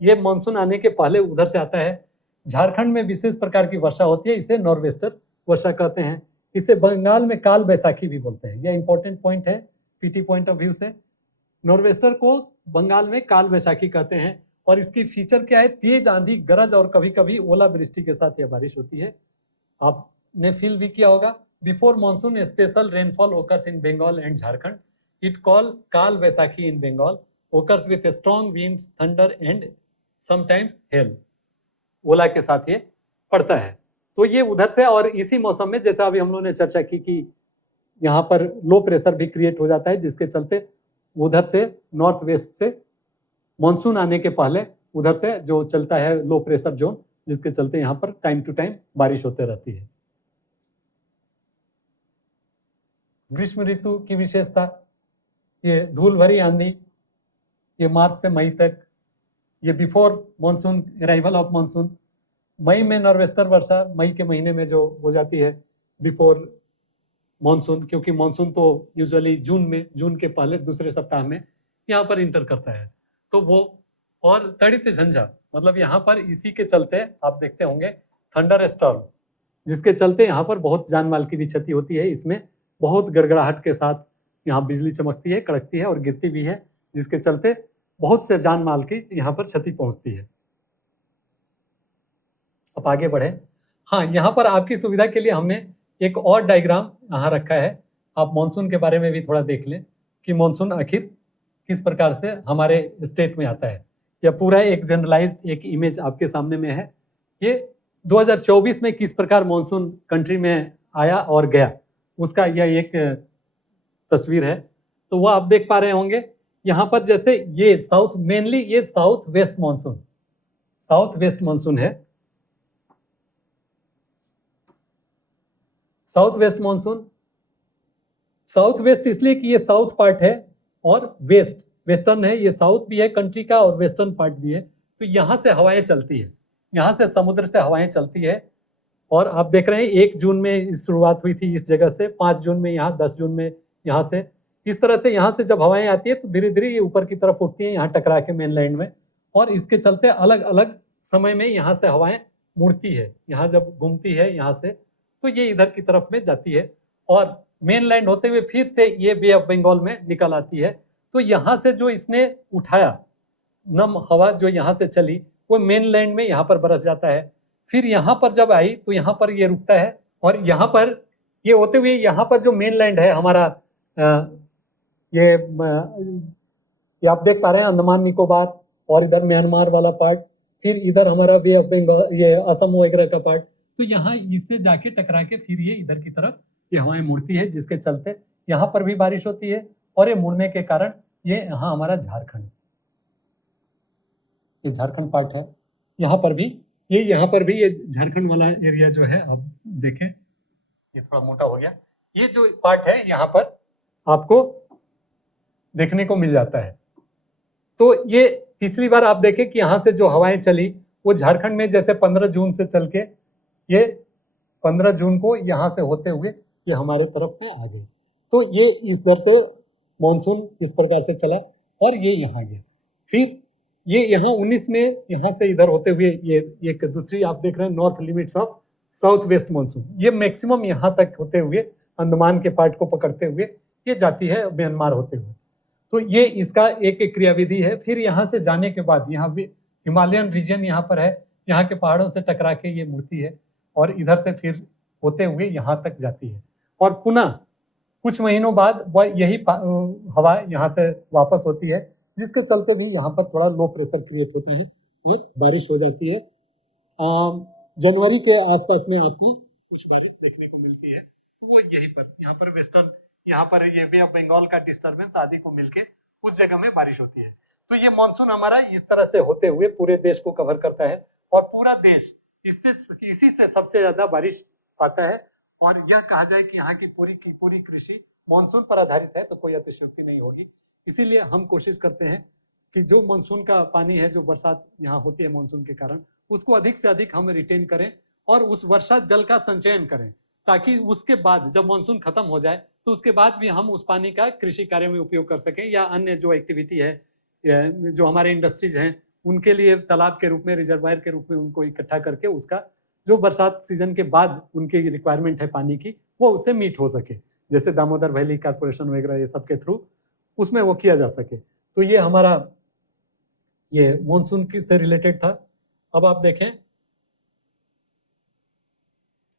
ये मानसून आने के पहले उधर से आता है। झारखंड में विशेष प्रकार की वर्षा होती है, इसे नॉर्वेस्टर वर्षा कहते हैं। इसे बंगाल में काल बैसाखी भी बोलते हैं। यह इंपॉर्टेंट पॉइंट है पीटी पॉइंट ऑफ व्यू से। नॉर्वेस्टर को बंगाल में काल बैसाखी कहते हैं, और इसकी फीचर क्या है? तेज आंधी, गरज और कभी कभी ओलावृष्टि के साथ यह बारिश होती है। आपने फील भी किया होगा। Before monsoon special rainfall occurs in Bengal and Jharkhand, it call Kal Baisakhi in Bengal, occurs with strong winds, thunder and sometimes hail. ओला के साथ ये पड़ता है। तो ये उधर से, और इसी मौसम में जैसा अभी हम लोगों ने चर्चा की कि यहाँ पर लो प्रेशर भी क्रिएट हो जाता है, जिसके चलते उधर से नॉर्थ वेस्ट से मानसून आने के पहले उधर से जो चलता है लो प्रेशर जोन, जिसके चलते यहाँ पर टाइम टू टाइम बारिश होते रहती है। ग्रीष्म ऋतु की विशेषता, ये धूल भरी आंधी, ये मार्च से मई तक, ये before monsoon, arrival of monsoon. मई में नॉर्वेस्टर वर्षा मई के महीने में जो हो जाती है बिफोर मानसून, क्योंकि मानसून तो यूजुअली जून के पहले दूसरे सप्ताह में यहाँ पर इंटर करता है। तो वो, और तड़ित झंझा, मतलब यहाँ पर इसी के चलते आप देखते होंगे थंडर स्टॉर्म, जिसके चलते यहाँ पर बहुत जान माल की भी क्षति होती है। इसमें बहुत गड़गड़ाहट के साथ यहाँ बिजली चमकती है, कड़कती है और गिरती भी है, जिसके चलते बहुत से जान माल की यहाँ पर क्षति पहुँचती है। अब आगे बढ़े। हाँ, यहाँ पर आपकी सुविधा के लिए हमने एक और डायग्राम यहाँ रखा है। आप मानसून के बारे में भी थोड़ा देख लें कि मानसून आखिर किस प्रकार से हमारे स्टेट में आता है। यह पूरा एक जनरलाइज्ड एक इमेज आपके सामने में है। ये 2024 में किस प्रकार मानसून कंट्री में आया और गया, उसका यह एक तस्वीर है। तो वो आप देख पा रहे होंगे यहाँ पर, जैसे ये साउथ, मेनली ये साउथ वेस्ट मानसून है। South west monsoon, south west इसलिए कि ये साउथ पार्ट है और वेस्टर्न है। ये साउथ भी है कंट्री का और वेस्टर्न पार्ट भी है। तो यहाँ से हवाएं चलती है, यहाँ से समुद्र से हवाएं चलती है। और आप देख रहे हैं 1 जून में शुरुआत हुई थी इस जगह से, 5 जून में यहाँ, 10 जून में यहाँ से। इस तरह से यहाँ से जब हवाएं आती है तो धीरे धीरे ये ऊपर की तरफ उठती हैं, यहाँ टकरा के मेनलैंड में, और इसके चलते अलग अलग समय में यहाँ से हवाएं मुड़ती है। यहाँ जब घूमती है यहाँ से, तो ये इधर की तरफ में जाती है और मेनलैंड होते हुए फिर से ये बे ऑफ बंगाल में निकल आती है। तो यहाँ से जो इसने उठाया नम हवा जो यहाँ से चली, वो मेनलैंड में यहाँ पर बरस जाता है। फिर यहाँ पर जब आई तो यहाँ पर ये रुकता है, और यहाँ पर ये होते हुए यहाँ पर जो मेन लैंड है हमारा ये आप देख पा रहे हैं अंडमान निकोबार, और इधर म्यांमार वाला पार्ट, फिर इधर हमारा वे ऑफ बंगाल, ये असम वगैरह का पार्ट। तो यहाँ इससे जाके टकरा के फिर ये इधर की तरफ ये हवाएं मुड़ती है, जिसके चलते यहाँ पर भी बारिश होती है। और ये मुड़ने के कारण ये यहाँ हमारा झारखंड, ये झारखंड पार्ट है, यहाँ पर भी ये झारखंड वाला एरिया जो है, आप देखें ये थोड़ा मोटा हो गया, ये जो पार्ट है यहाँ पर आपको देखने को मिल जाता है। तो ये पिछली बार आप देखें कि यहाँ से जो हवाएं चली वो झारखंड में जैसे 15 जून से चल के ये 15 जून को यहाँ से होते हुए ये हमारे तरफ में आ गई। तो ये इस दर से मानसून इस प्रकार से चला और ये यहाँ गया। फिर ये यहाँ 19 में यहाँ से इधर होते हुए ये एक दूसरी आप देख रहे हैं north limits of south west monsoon, ये मैक्सिमम यहाँ तक होते हुए अंडमान के पार्ट को पकड़ते हुए ये जाती है म्यांमार होते हुए। तो ये इसका एक क्रियाविधि है। फिर यहाँ से जाने के बाद यहाँ भी हिमालयन रीजन यहाँ पर है, यहाँ के पहाड़ों से टकरा के ये मुड़ती है और इधर से फिर होते हुए यहाँ तक जाती है और पुनः कुछ महीनों बाद वह यही हवा यहाँ से वापस होती है, जिसके चलते भी यहाँ पर थोड़ा लो प्रेशर क्रिएट होता है और बारिश हो जाती है। जनवरी के आसपास में आपको कुछ बारिश देखने को मिलती है। तो वो यहीं पर यहाँ पर वेस्टर्न, यहाँ पर ये वे ऑफ बंगाल का डिस्टर्बेंस आदि को मिलके उस जगह में बारिश होती है। तो ये मानसून हमारा इस तरह से होते हुए पूरे देश को कवर करता है और पूरा देश इसी से सबसे ज्यादा बारिश पाता है। और यह कहा जाए कि यहाँ की पूरी कृषि मानसून पर आधारित है तो कोई अतिशयोक्ति नहीं होगी। इसीलिए हम कोशिश करते हैं कि जो मानसून का पानी है, जो बरसात यहाँ होती है मानसून के कारण, उसको अधिक से अधिक हम रिटेन करें और उस वर्षा जल का संचयन करें, ताकि उसके बाद जब मानसून खत्म हो जाए तो उसके बाद भी हम उस पानी का कृषि कार्य में उपयोग कर सकें या अन्य जो एक्टिविटी है, जो हमारे इंडस्ट्रीज हैं उनके लिए तालाब के रूप में, रिजर्वायर के रूप में उनको इकट्ठा करके उसका जो बरसात सीजन के बाद उनकी रिक्वायरमेंट है पानी की, वो उससे मीट हो सके, जैसे दामोदर वैली कॉर्पोरेशन वगैरह ये सब के थ्रू उसमें वो किया जा सके। तो ये हमारा ये मानसून की से रिलेटेड था। अब आप देखें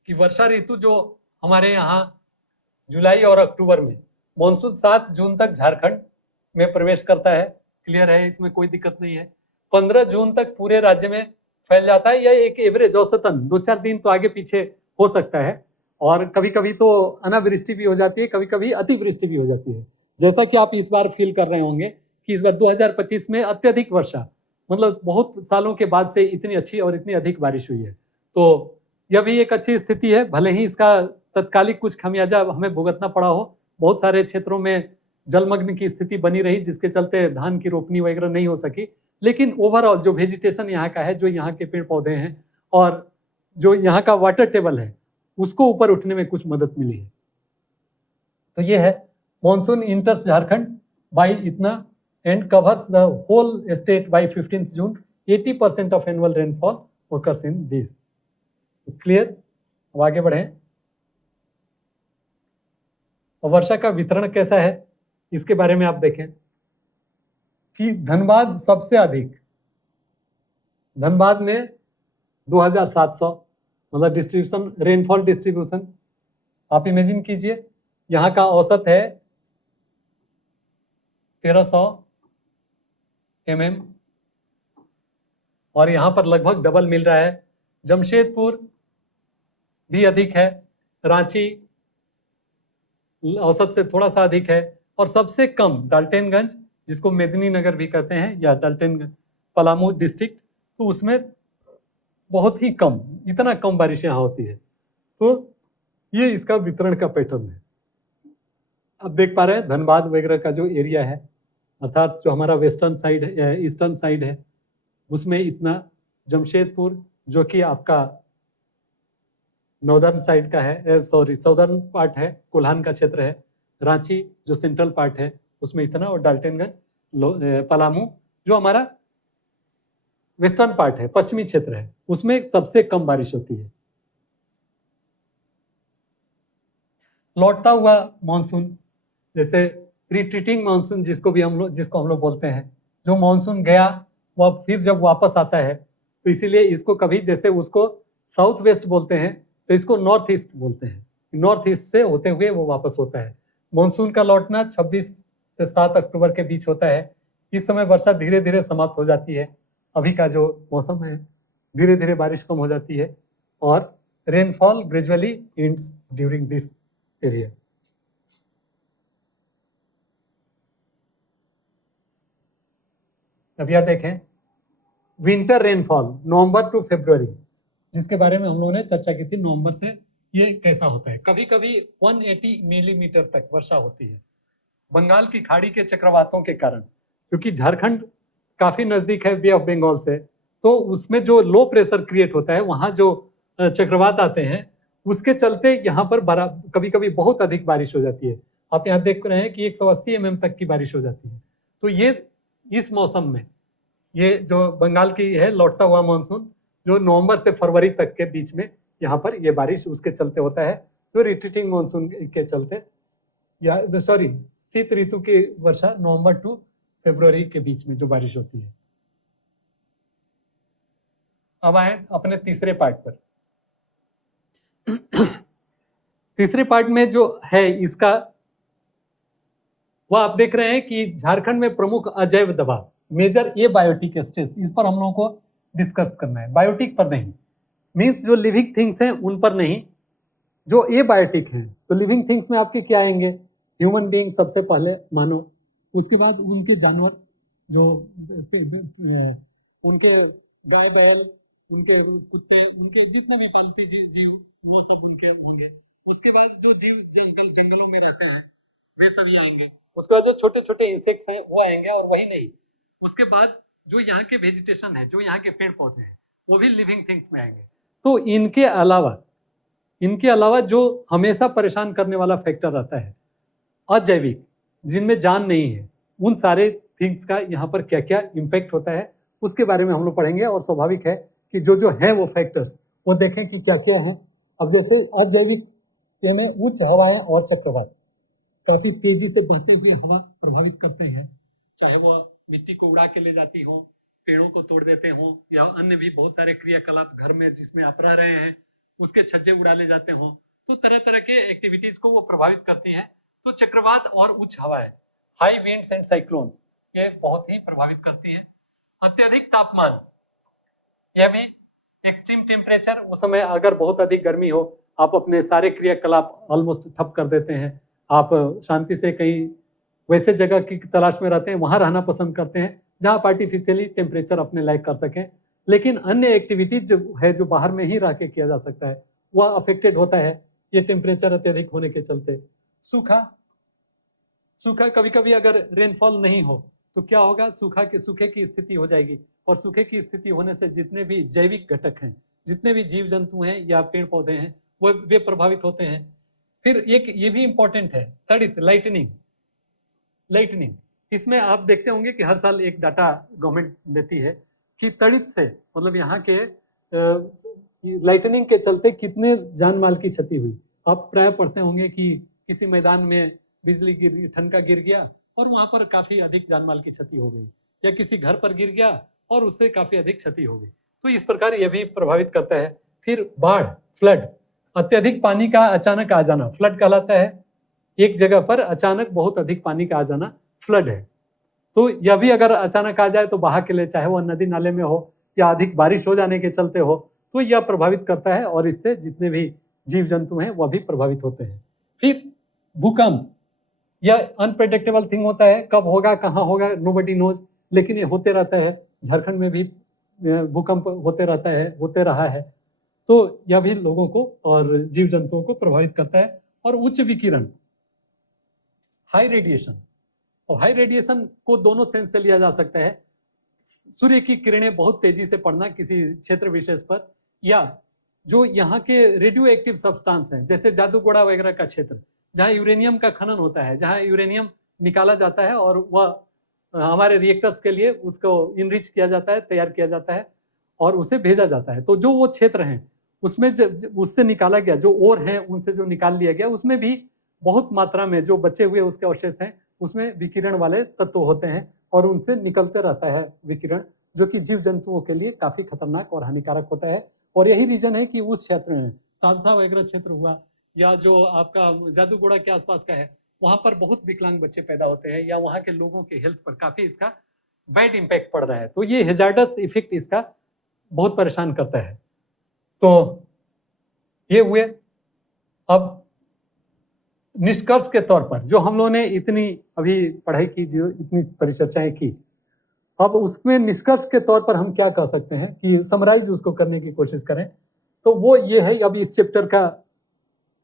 कि वर्षा ऋतु जो हमारे यहाँ जुलाई और अक्टूबर में, मानसून 7 जून तक झारखंड में प्रवेश करता है, क्लियर है, इसमें कोई दिक्कत नहीं है। 15 जून तक पूरे राज्य में फैल जाता है। यह एक एवरेज औसतन 2-4 दिन तो आगे पीछे हो सकता है और कभी कभी तो अनावृष्टि भी हो जाती है, कभी कभी अतिवृष्टि भी हो जाती है। जैसा कि आप इस बार फील कर रहे होंगे कि इस बार 2025 में अत्यधिक वर्षा, मतलब बहुत सालों के बाद से इतनी अच्छी और इतनी अधिक बारिश हुई है। तो यह भी एक अच्छी स्थिति है, भले ही इसका तत्कालिक कुछ खमियाजा हमें भुगतना पड़ा हो। बहुत सारे क्षेत्रों में जलमग्न की स्थिति बनी रही, जिसके चलते धान की रोपनी वगैरह नहीं हो सकी, लेकिन ओवरऑल जो वेजिटेशन यहाँ का है, जो यहाँ के पेड़ पौधे हैं और जो यहाँ का वाटर टेबल है, उसको ऊपर उठने में कुछ मदद मिली है। तो ये है मानसून इंटर्स झारखंड बाय इतना and covers the whole state by 15th June. 80% of annual rainfall occurs in these। Clear? अब आगे बढ़े। वर्षा का वितरण कैसा है इसके बारे में आप देखें कि धनबाद सबसे अधिक, धनबाद में 2700, मतलब डिस्ट्रीब्यूशन, रेनफॉल डिस्ट्रीब्यूशन आप इमेजिन कीजिए, यहाँ का औसत है 1300 mm और यहाँ पर लगभग डबल मिल रहा है। जमशेदपुर भी अधिक है, रांची औसत से थोड़ा सा अधिक है और सबसे कम डाल्टनगंज, जिसको मेदिनीनगर भी कहते हैं, या डाल्टनगंज पलामू डिस्ट्रिक्ट, तो उसमें बहुत ही कम, इतना कम बारिश यहाँ होती है। तो ये इसका वितरण का पैटर्न है। अब देख पा रहे हैं धनबाद वगैरह का जो एरिया है, अर्थात जो हमारा वेस्टर्न साइड है, ईस्टर्न साइड है, उसमें इतना। जमशेदपुर जो कि आपका नॉर्दर्न साइड का है, साउदर्न पार्ट है, कोल्हान का क्षेत्र है। रांची जो सेंट्रल पार्ट है उसमें इतना, और डाल्टनगंज पलामू जो हमारा वेस्टर्न पार्ट है, पश्चिमी क्षेत्र है, उसमें सबसे कम बारिश होती है। लौटता हुआ मानसून, जैसे रिट्रीटिंग मानसून जिसको हम लोग बोलते हैं, जो मानसून गया वह फिर जब वापस आता है, तो इसीलिए इसको कभी जैसे उसको साउथ वेस्ट बोलते हैं तो इसको नॉर्थ ईस्ट बोलते हैं, नॉर्थ ईस्ट से होते हुए वो वापस होता है। मानसून का लौटना 26 से 7 अक्टूबर के बीच होता है। इस समय वर्षा धीरे धीरे समाप्त हो जाती है। अभी का जो मौसम है, धीरे धीरे बारिश कम हो जाती है और rainfall gradually ends during this period. अब यह देखें विंटर रेनफॉल नवंबर टू फरवरी, जिसके बारे में हम लोगों ने चर्चा की थी। नवंबर से ये कैसा होता है, कभी कभी 180 मिलीमीटर तक वर्षा होती है। बंगाल की खाड़ी के चक्रवातों के कारण, क्योंकि झारखंड काफी नजदीक है बे ऑफ बंगाल से, तो उसमें जो लो प्रेशर क्रिएट होता है, वहां जो चक्रवात आते हैं, उसके चलते यहाँ पर कभी कभी बहुत अधिक बारिश हो जाती है। आप यहाँ देख रहे हैं कि 180 mm तक की बारिश हो जाती है। तो ये इस मौसम में, ये जो बंगाल की है लौटता हुआ मानसून, जो नवंबर से फरवरी तक के बीच में यहाँ पर ये बारिश उसके चलते होता है, जो रिट्रीटिंग मानसून के चलते, या सॉरी शीत ऋतु की वर्षा नवंबर टू फरवरी के बीच में जो बारिश होती है। अब आए अपने तीसरे पार्ट पर। तीसरे पार्ट में जो है इसका, वह आप देख रहे हैं कि झारखंड में प्रमुख अजैव दबाव, मेजर ए बायोटिक स्ट्रेस, इस पर हम लोगों को डिस्कस करना है। बायोटिक पर नहीं, मीन्स जो लिविंग थिंग्स हैं उन पर नहीं, जो ए बायोटिक हैं। तो लिविंग थिंग्स में आपके क्या आएंगे? ह्यूमन बीइंग सबसे पहले, मानव, उसके बाद उनके जानवर, जो उनके गाय बैल, उनके कुत्ते, उनके जितने भी पालतू जीव वो सब उनके होंगे। उसके बाद जो जीव जंगलों में रहते हैं वे सभी आएंगे। उसके बाद जो छोटे छोटे इंसेक्ट्स हैं वो आएंगे, और वही नहीं, उसके बाद जो यहाँ के वेजिटेशन है, जो यहाँ के पेड़ पौधे हैं, वो भी लिविंग थिंग्स में आएंगे। तो इनके अलावा जो हमेशा परेशान करने वाला फैक्टर रहता है अजैविक, जिनमें जान नहीं है, उन सारे थिंग्स का यहाँ पर क्या क्या इम्पैक्ट होता है उसके बारे में हम लोग पढ़ेंगे। और स्वाभाविक है कि जो जो है वो फैक्टर्स वो देखें कि क्या क्या है। अब जैसे अजैविक में उच्च हवाएं और चक्रवात, काफी तेजी से बहते हुए हवा प्रभावित करते हैं, चाहे वो मिट्टी को उड़ा के ले जाती हो, पेड़ों को तोड़ देते हो, या अन्य भी बहुत सारे क्रियाकलाप घर में जिसमें आप रह रहे हैं उसके छज्जे उड़ा ले जाते हो, तो तरह तरह के एक्टिविटीज को वो प्रभावित करती हैं। तो चक्रवात और उच्च हवाएं, हाई विंड्स एंड साइक्लोन्स, ये बहुत ही प्रभावित करती हैं। अत्यधिक तापमान, यह भी एक्सट्रीम टेम्परेचर, उस समय अगर बहुत अधिक गर्मी हो, आप अपने सारे क्रियाकलाप ऑलमोस्ट ठप कर देते हैं। आप शांति से कहीं वैसे जगह की तलाश में रहते हैं, वहां रहना पसंद करते हैं जहां आप आर्टिफिशियली टेम्परेचर अपने लायक कर सकें। लेकिन अन्य एक्टिविटीज जो है, जो बाहर में ही रह के किया जा सकता है, वह अफेक्टेड होता है ये टेम्परेचर अत्यधिक होने के चलते। सूखा कभी कभी अगर रेनफॉल नहीं हो तो क्या होगा? सूखे की स्थिति हो जाएगी, और सूखे की स्थिति होने से जितने भी जैविक घटक हैं, जितने भी जीव जंतु हैं या पेड़ पौधे हैं, वे प्रभावित होते हैं। फिर एक ये भी इंपॉर्टेंट है, तड़ित, लाइटनिंग। इसमें आप देखते होंगे कि हर साल एक डाटा गवर्नमेंट देती है कि तड़ित से, मतलब यहाँ के लाइटनिंग के चलते कितने जान माल की क्षति हुई। आप प्राय पढ़ते होंगे कि किसी मैदान में बिजली ठनका गिर गया और वहां पर काफी अधिक जान माल की क्षति हो गई, या किसी घर पर गिर गया और उससे काफी अधिक क्षति हो गई। तो इस प्रकार यह भी प्रभावित करता है। फिर बाढ़, फ्लड, अत्यधिक पानी का अचानक आ जाना फ्लड कहलाता है। एक जगह पर अचानक बहुत अधिक पानी का आ जाना फ्लड है। तो यह भी अगर अचानक आ जाए तो बहा के लिए, चाहे वह नदी नाले में हो या अधिक बारिश हो जाने के चलते हो, तो यह प्रभावित करता है, और इससे जितने भी जीव जंतु हैं वह भी प्रभावित होते हैं। फिर भूकंप, यह अनप्रेडिक्टेबल थिंग होता है, कब होगा कहाँ होगा नोबडी नोज, लेकिन ये होते रहता है। झारखंड में भी भूकंप होते रहा है। तो यह भी लोगों को और जीव जंतुओं को प्रभावित करता है। और उच्च विकिरण, हाई रेडिएशन, और हाई रेडिएशन को दोनों सेंस से लिया जा सकता है। सूर्य की किरणें बहुत तेजी से पड़ना किसी क्षेत्र विशेष पर, या जो यहाँ के रेडियो एक्टिव सब्सटेंस हैं, जैसे जादूगोड़ा वगैरह का क्षेत्र, जहाँ यूरेनियम का खनन होता है, जहाँ यूरेनियम निकाला जाता है और वह हमारे रिएक्टर्स के लिए उसको इनरिच किया जाता है, तैयार किया जाता है और उसे भेजा जाता है। तो जो वो क्षेत्र हैं उसमें उससे निकाला गया, जो ओर हैं उनसे जो निकाल लिया गया, उसमें भी बहुत मात्रा में जो बचे हुए उसके अवशेष हैं उसमें विकिरण वाले तत्व होते हैं, और उनसे निकलते रहता है विकिरण, जो कि जीव जंतुओं के लिए काफी खतरनाक और हानिकारक होता है। और यही रीजन है कि उस क्षेत्र में तालसा वगैरह क्षेत्र हुआ, या जो आपका जादूगोड़ा के आसपास का है, वहां पर बहुत विकलांग बच्चे पैदा होते हैं, या वहां के लोगों के हेल्थ पर काफी इसका बैड इम्पैक्ट पड़ रहा है। तो ये हेजार्डस इफेक्ट इसका बहुत परेशान करता है। तो ये हुए। अब निष्कर्ष के तौर पर जो हम लोगों ने इतनी अभी पढ़ाई की, जो इतनी परिचर्चाएं की, अब उसमें निष्कर्ष के तौर पर हम क्या कह सकते हैं कि समराइज उसको करने की कोशिश करें, तो वो ये है, अभी इस चैप्टर का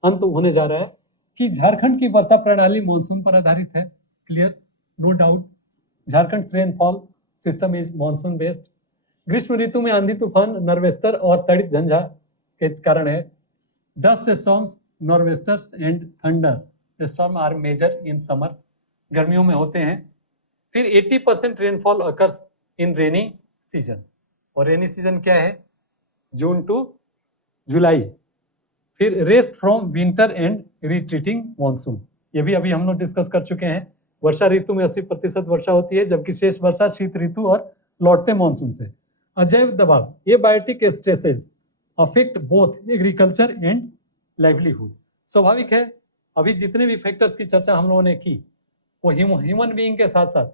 अंत होने जा रहा है, कि झारखंड की वर्षा प्रणाली मानसून पर आधारित है। Clear, no doubt. Jharkhand rainfall system is monsoon based. ग्रीष्म ऋतु में आंधी तूफान नॉर्वेस्टर और तड़ित झंझा के कारण है। Dust storms, nor'westers and thunder storm are major in summer, गर्मियों में होते हैं। फिर 80% rainfall occurs in rainy season, और रेनी सीजन क्या है? June to July. फिर rest from winter and retreating monsoon, ये भी अभी हम लोग डिस्कस कर चुके हैं। वर्षा ऋतु में 80% वर्षा होती है, जबकि शेष वर्षा शीत ऋतु और लौटते मानसून से। अजैव दबाव, ये biotic stresses affect both agriculture and livelihood. स्वाभाविक है, अभी जितने भी फैक्टर्स की चर्चा हम लोगों ने की, वो ह्यूमन बीइंग के साथ साथ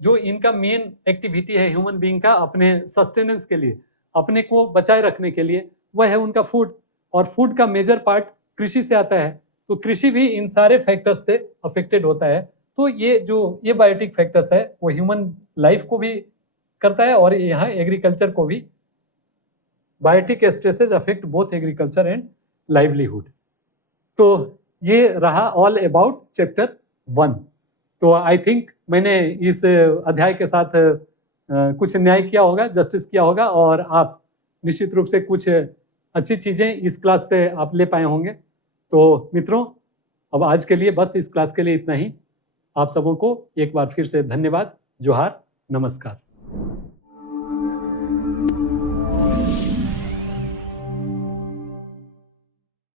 जो इनका मेन एक्टिविटी है ह्यूमन बीइंग का अपने सस्टेनेंस के लिए, अपने को बचाए रखने के लिए, वह है उनका फूड। और फूड का मेजर पार्ट कृषि से आता है, तो कृषि भी इन सारे फैक्टर्स से अफेक्टेड होता है। तो ये बायोटिक फैक्टर्स है, वो ह्यूमन लाइफ को भी करता है, और यहाँ एग्रीकल्चर को भी। Biotic stresses affect both agriculture and livelihood. तो ये रहा ऑल अबाउट चैप्टर 1। तो आई थिंक मैंने इस अध्याय के साथ कुछ न्याय किया होगा, जस्टिस किया होगा, और आप निश्चित रूप से कुछ अच्छी चीजें इस क्लास से आप ले पाए होंगे। तो मित्रों, अब आज के लिए बस इस क्लास के लिए इतना ही। आप सबों को एक बार फिर से धन्यवाद। जोहार, नमस्कार।